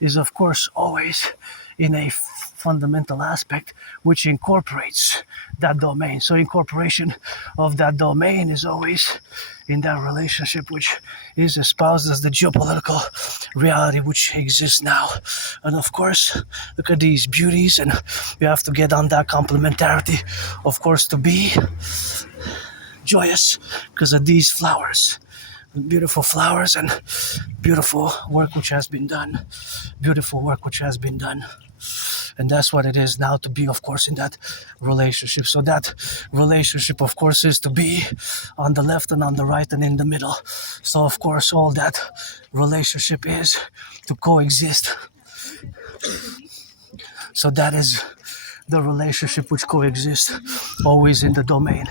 is, of course, always in a fundamental aspect which incorporates that domain. So incorporation of that domain is always in that relationship which is espoused as the geopolitical reality which exists now. And of course, look at these beauties, and you have to get on that complementarity, of course, to be joyous because of these flowers. beautiful flowers and beautiful work which has been done. Beautiful work which has been done. And that's what it is now to be, of course, in that relationship. So that relationship, of course, is to be on the left and on the right and in the middle. So, of course, all that relationship is to coexist. So that is the relationship which coexists always in the domain.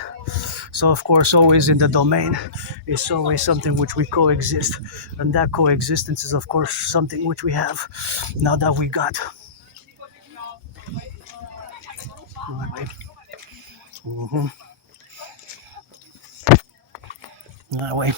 So, of course, always in the domain is always something which we coexist. And that coexistence is, of course, something which we have now that we got. Mm-hmm. That way.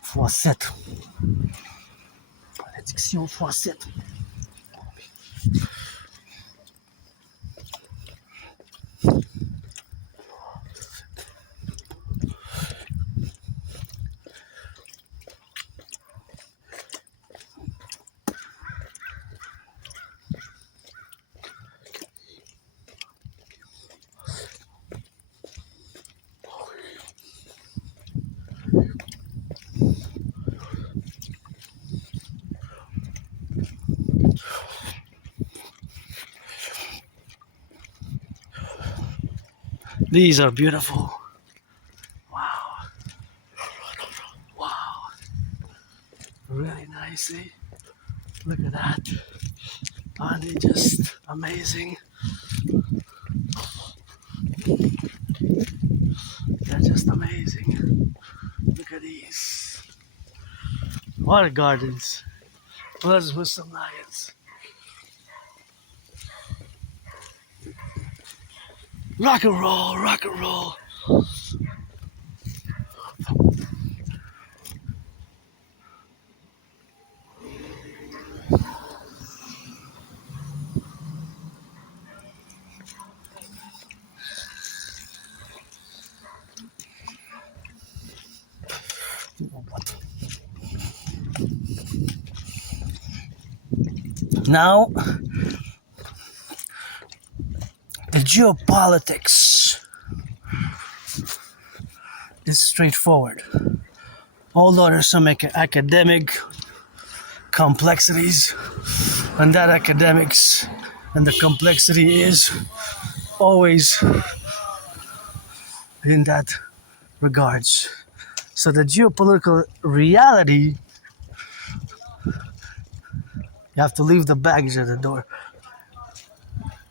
Fois 7. La diction x7. These are beautiful. Wow. Wow. Really nice, eh? Look at that. Aren't they just amazing? They're just amazing. Look at these. Water gardens. Plus with some lions. Rock and roll, rock and roll. Now, the geopolitics is straightforward. Although there's some academic complexities, and that academics and the complexity is always in that regards. So the geopolitical reality, you have to leave the baggage at the door.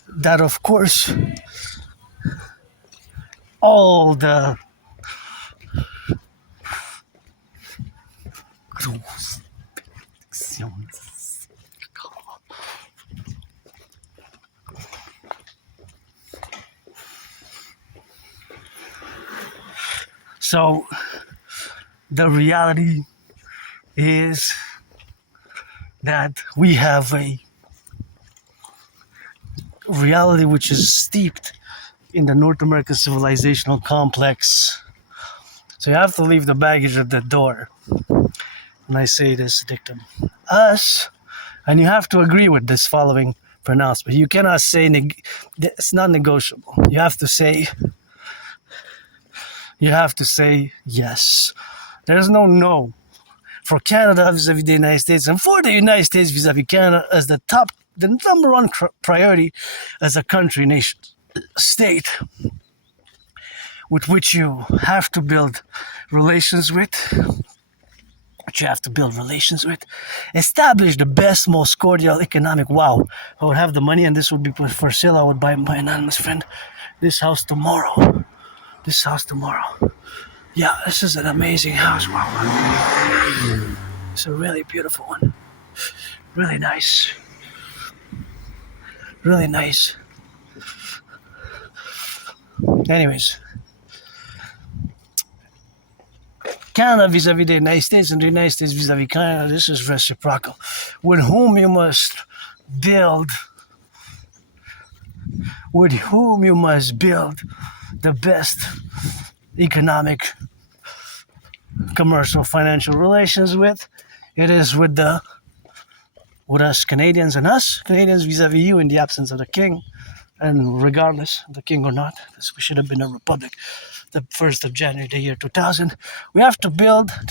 That, of course, all the so the reality is that we have a reality which is steeped in the North American civilizational complex. So you have to leave the baggage at the door. And I say this dictum. Us, and you have to agree with this following pronouncement. You cannot say, it's not negotiable. You have to say yes. There's no. For Canada vis-a-vis the United States, and for the United States vis-a-vis Canada as the number one priority as a country, nation, state, with which you have to build relations with, that you have to build relations with. Establish the best, most cordial economic. Wow, I would have the money and this would be for sale. I would buy my anonymous friend this house tomorrow. This house tomorrow. Yeah, this is an amazing house. Wow. It's a really beautiful one. Really nice. Really nice. Anyways, Canada vis-a-vis the United States and the United States vis-a-vis Canada, this is reciprocal. With whom you must build the best economic, commercial, financial relations with. It is with us Canadians and us Canadians vis-a-vis you in the absence of the king, and regardless of the king or not, because we should have been a republic the 1st of January the year 2000, we have to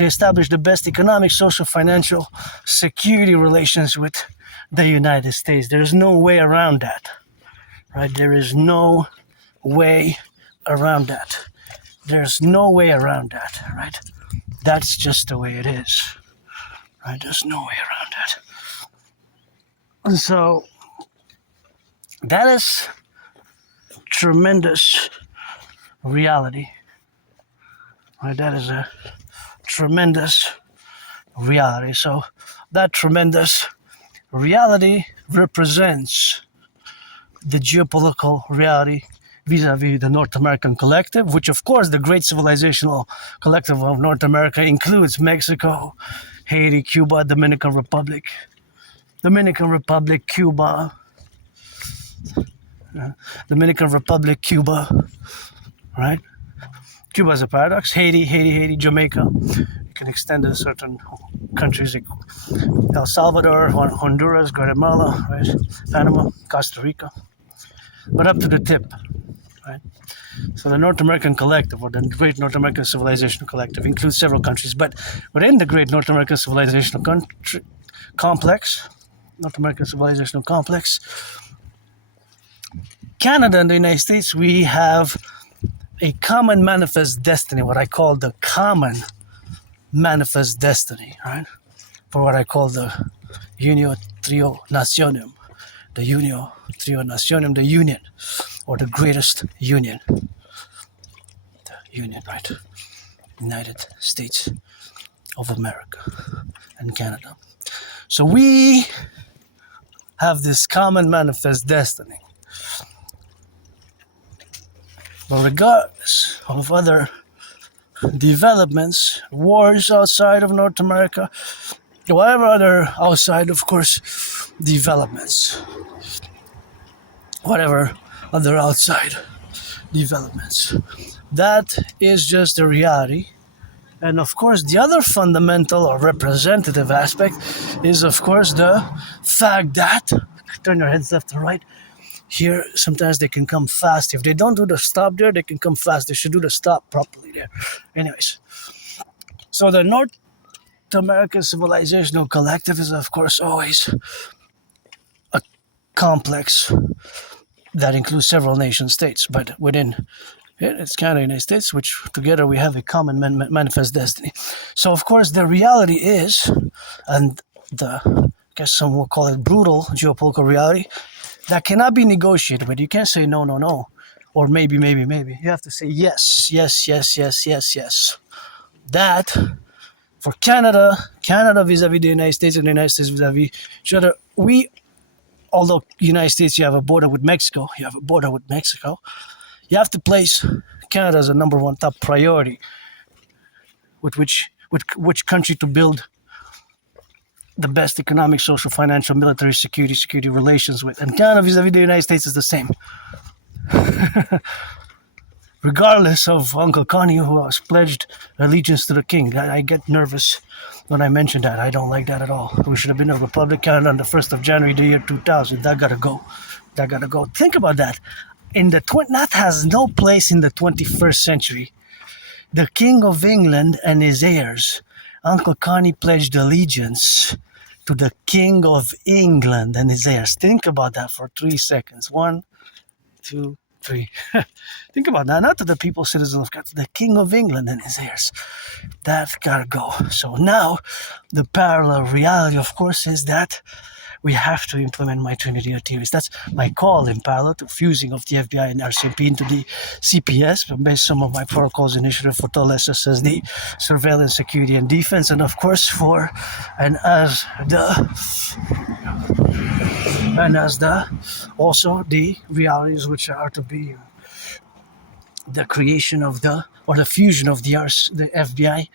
establish the best economic, social, financial, security relations with the United States. There's no way around that, right? There is no way around that. There's no way around that, right? That's just the way it is, right? There's no way around that. And so that is tremendous reality, right? That is a tremendous reality. So that tremendous reality represents the geopolitical reality vis-a-vis the North American collective, which of course the great civilizational collective of North America includes Mexico, Haiti, Cuba, Dominican Republic, Cuba, right? Cuba is a paradox. Haiti, Jamaica. You can extend it to certain countries like El Salvador, Honduras, Guatemala, right? Panama, Costa Rica. But up to the tip, right? So the North American collective, or the Great North American Civilization Collective, includes several countries. But within the Great North American Civilization Complex, Canada and the United States, we have a common manifest destiny, what I call the common manifest destiny, right? For what I call the Unio Trio Nationum, the union, or the greatest union. The union, right? United States of America and Canada. So we have this common manifest destiny. But regardless of other developments, wars outside of North America, whatever other outside, of course, developments, that is just a reality. And of course, the other fundamental or representative aspect is, of course, the fact that, turn your heads left and right, here, sometimes they can come fast. If they don't do the stop there, they can come fast. They should do the stop properly there. Anyways, so the North American Civilizational Collective is, of course, always a complex that includes several nation states. But within it, it's Canada and the United States, which together we have a common manifest destiny. So, of course, the reality is, and I guess some will call it brutal geopolitical reality, that cannot be negotiated with. You can't say no, or maybe. You have to say yes. That, for Canada vis-a-vis the United States and the United States vis-a-vis each other, although United States, you have a border with Mexico, you have to place Canada as a number one top priority with which country to build the best economic, social, financial, military, security relations with. And Canada vis-a-vis the United States is the same. Regardless of Uncle Connie, who has pledged allegiance to the king. I get nervous when I mention that. I don't like that at all. We should have been a republic, Canada, on the 1st of January, the year 2000. That gotta go. Think about that. That has no place in the 21st century. The King of England and his heirs, Uncle Connie, pledged allegiance to the King of England and his heirs. Think about that for 3 seconds. 1, 2, WW3. Think about that. Not to the people, citizens of God, to the King of England and his heirs. That gotta go. So now, the parallel reality, of course, is that we have to implement my Trinity of theories. That's my call in parallel to fusing of the FBI and RCMP into the CPS, based some of my protocols initiative for the surveillance, security, and defense, and of course also the realities which are to be the creation of the fusion of the FBI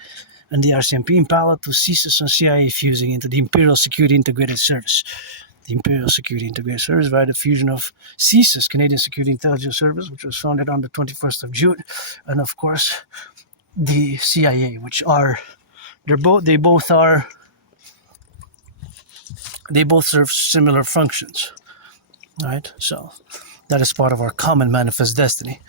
and the RCMP in parallel to CSIS and CIA fusing into the Imperial Security Integrated Service. The Imperial Security Integrated Service via the fusion of CSIS, Canadian Security Intelligence Service, which was founded on the 21st of June, and of course the CIA, which are they both serve similar functions, right? So that is part of our common manifest destiny.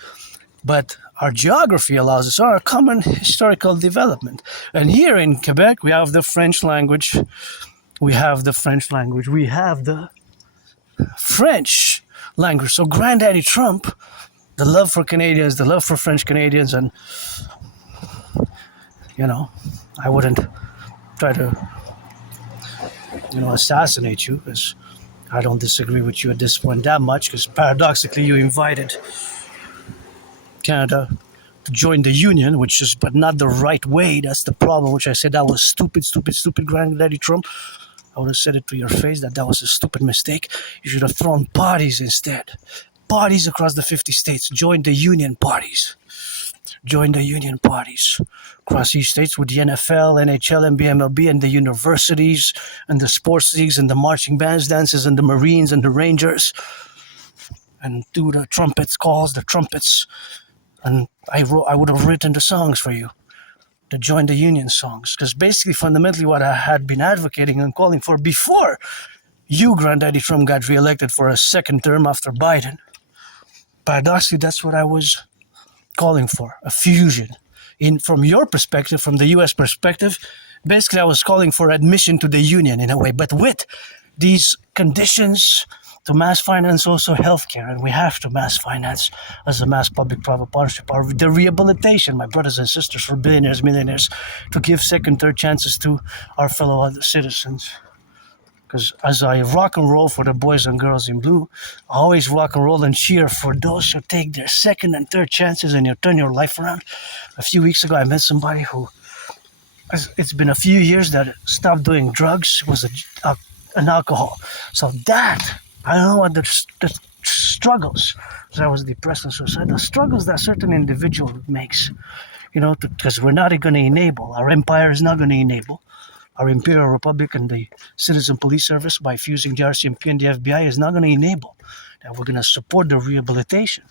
But our geography allows us our common historical development. And here in Quebec, we have the French language. We have the French. So Granddaddy Trump, the love for Canadians, the love for French Canadians, and, I wouldn't try to, assassinate you, because I don't disagree with you at this point that much, because paradoxically you invited Canada to join the Union, but not the right way. That's the problem, which I said that was stupid, Granddaddy Trump. I would have said it to your face that was a stupid mistake. You should have thrown parties instead. Parties across the 50 states. Join the union parties. Across these states with the NFL, NHL, and BMLB, and the universities, and the sports leagues, and the marching bands, dances, and the Marines, and the Rangers. And do the trumpets. And I would have written the songs for you, to join the union songs. Because basically, fundamentally, what I had been advocating and calling for before you, Granddaddy Trump, got reelected for a second term after Biden, paradoxically, that's what I was calling for, a fusion. From your perspective, from the U.S. perspective, basically I was calling for admission to the union in a way, but with these conditions to mass finance also healthcare, and we have to mass finance as a mass public-private partnership, the rehabilitation, my brothers and sisters, for billionaires, millionaires, to give second, third chances to our fellow citizens. Because as I rock and roll for the boys and girls in blue, I always rock and roll and cheer for those who take their second and third chances and you turn your life around. A few weeks ago, I met somebody who, it's been a few years that stopped doing drugs, was an alcohol. So that, I don't know what the struggles, because I was depressed and suicidal, the struggles that certain individual makes, because we're not going to enable, our empire is not going to enable, our Imperial Republic and the Citizen Police Service by fusing the RCMP and the FBI is not going to enable. That we're going to support the rehabilitation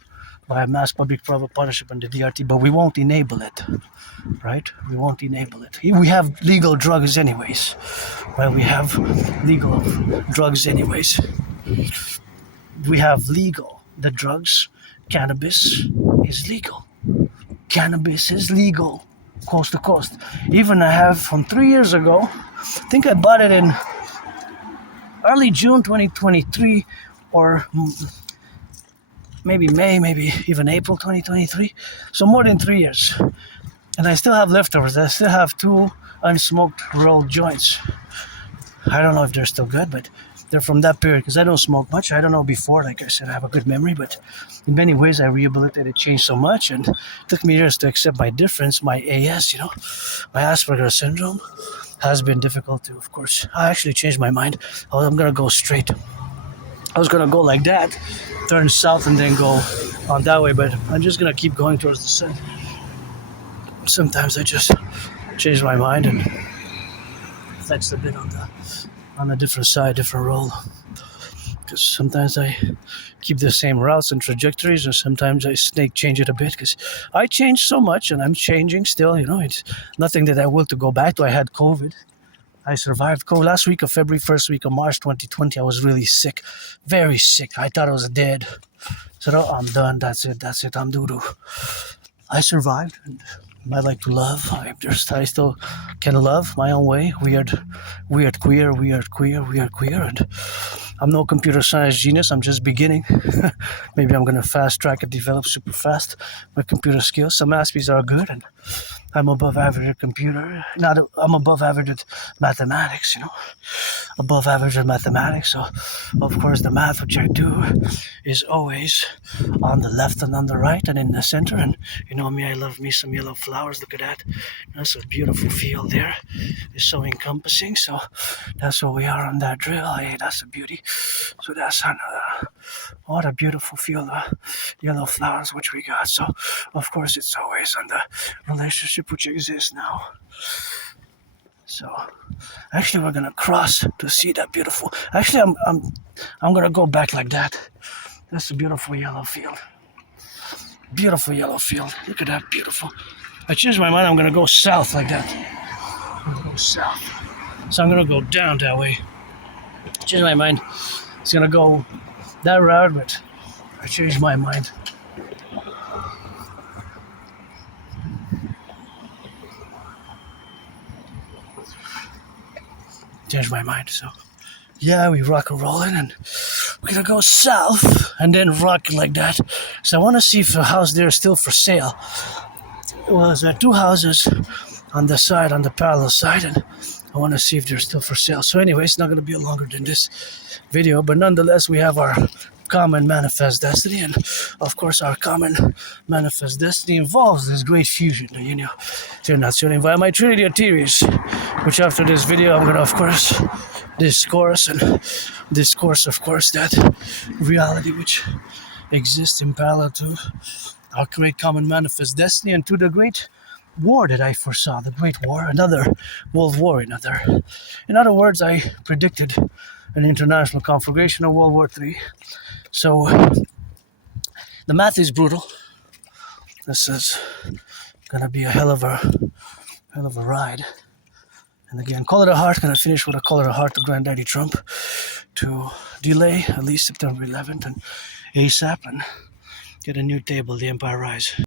by a mass public-private partnership and the DRT, but we won't enable it, right? We won't enable it. We have legal drugs anyways, right? We have legal drugs anyways. We have legal, the drugs, cannabis is legal. Cannabis is legal, coast to coast. Even I have from 3 years ago, I think I bought it in early June 2023, or maybe May, maybe even April 2023. So more than 3 years. And I still have leftovers. I still have 2 unsmoked rolled joints. I don't know if they're still good, but they're from that period, because I don't smoke much. I don't know before, like I said, I have a good memory, but in many ways I rehabilitated, changed so much, and it took me years to accept my difference, my AS, my Asperger's syndrome has been difficult to, of course. I actually changed my mind. I'm going to go straight. I was going to go like that, turn south and then go on that way, but I'm just going to keep going towards the sun. Sometimes I just change my mind and flex a bit on a different side, different role. Because sometimes I keep the same routes and trajectories, and sometimes I change it a bit, because I changed so much and I'm changing still. It's nothing that I will to go back to. I had COVID. I survived COVID last week of February, first week of March 2020. I was really sick, very sick. I thought I was dead. So I'm done. That's it. I'm doo-doo. I survived, and I like to love. I still can love my own way. Weird queer, and I'm no computer science genius. I'm just beginning. Maybe I'm gonna fast track and develop super fast my computer skills. Some Aspies are good, and I'm above average at computer. I'm above average at mathematics. Above average at mathematics. So, of course, the math which I do is always on the left and on the right and in the center. And you know me, I love me some yellow flowers. Look at that. That's a beautiful field there. It's so encompassing. So that's where we are on that drill. Hey, that's a beauty. So that's another. What a beautiful field of yellow flowers which we got. So, of course, it's always on the relationship which exists now. So, actually, we're gonna cross to see that beautiful. Actually, I'm gonna go back like that. That's a beautiful yellow field. Beautiful yellow field. Look at that, beautiful. I changed my mind. I'm gonna go south like that. I'm gonna go south. So I'm gonna go down that way. Changed my mind. It's gonna go that route, but I changed my mind. Changed my mind. So yeah, we rock and rolling, and we're gonna go south and then rock like that. So I want to see if the house there is still for sale. Well, there are two houses on the side, on the parallel side, and I want to see if they're still for sale. So anyway, it's not going to be longer than this video, but nonetheless, we have our common manifest destiny, and of course, our common manifest destiny involves this great fusion, Internazione via my Trinity of theories, which after this video, I'm going to, of course, discourse, of course, that reality which exists in parallel to our great common manifest destiny and to the great war that I foresaw, the Great War, another World War, in other words, I predicted an international conflagration of World War III. So the math is brutal. This is gonna be a hell of a ride. And again, call it a heart. Gonna finish with a call it a heart to Granddaddy Trump to delay at least September 11th and ASAP and get a new table, the Empire Rise.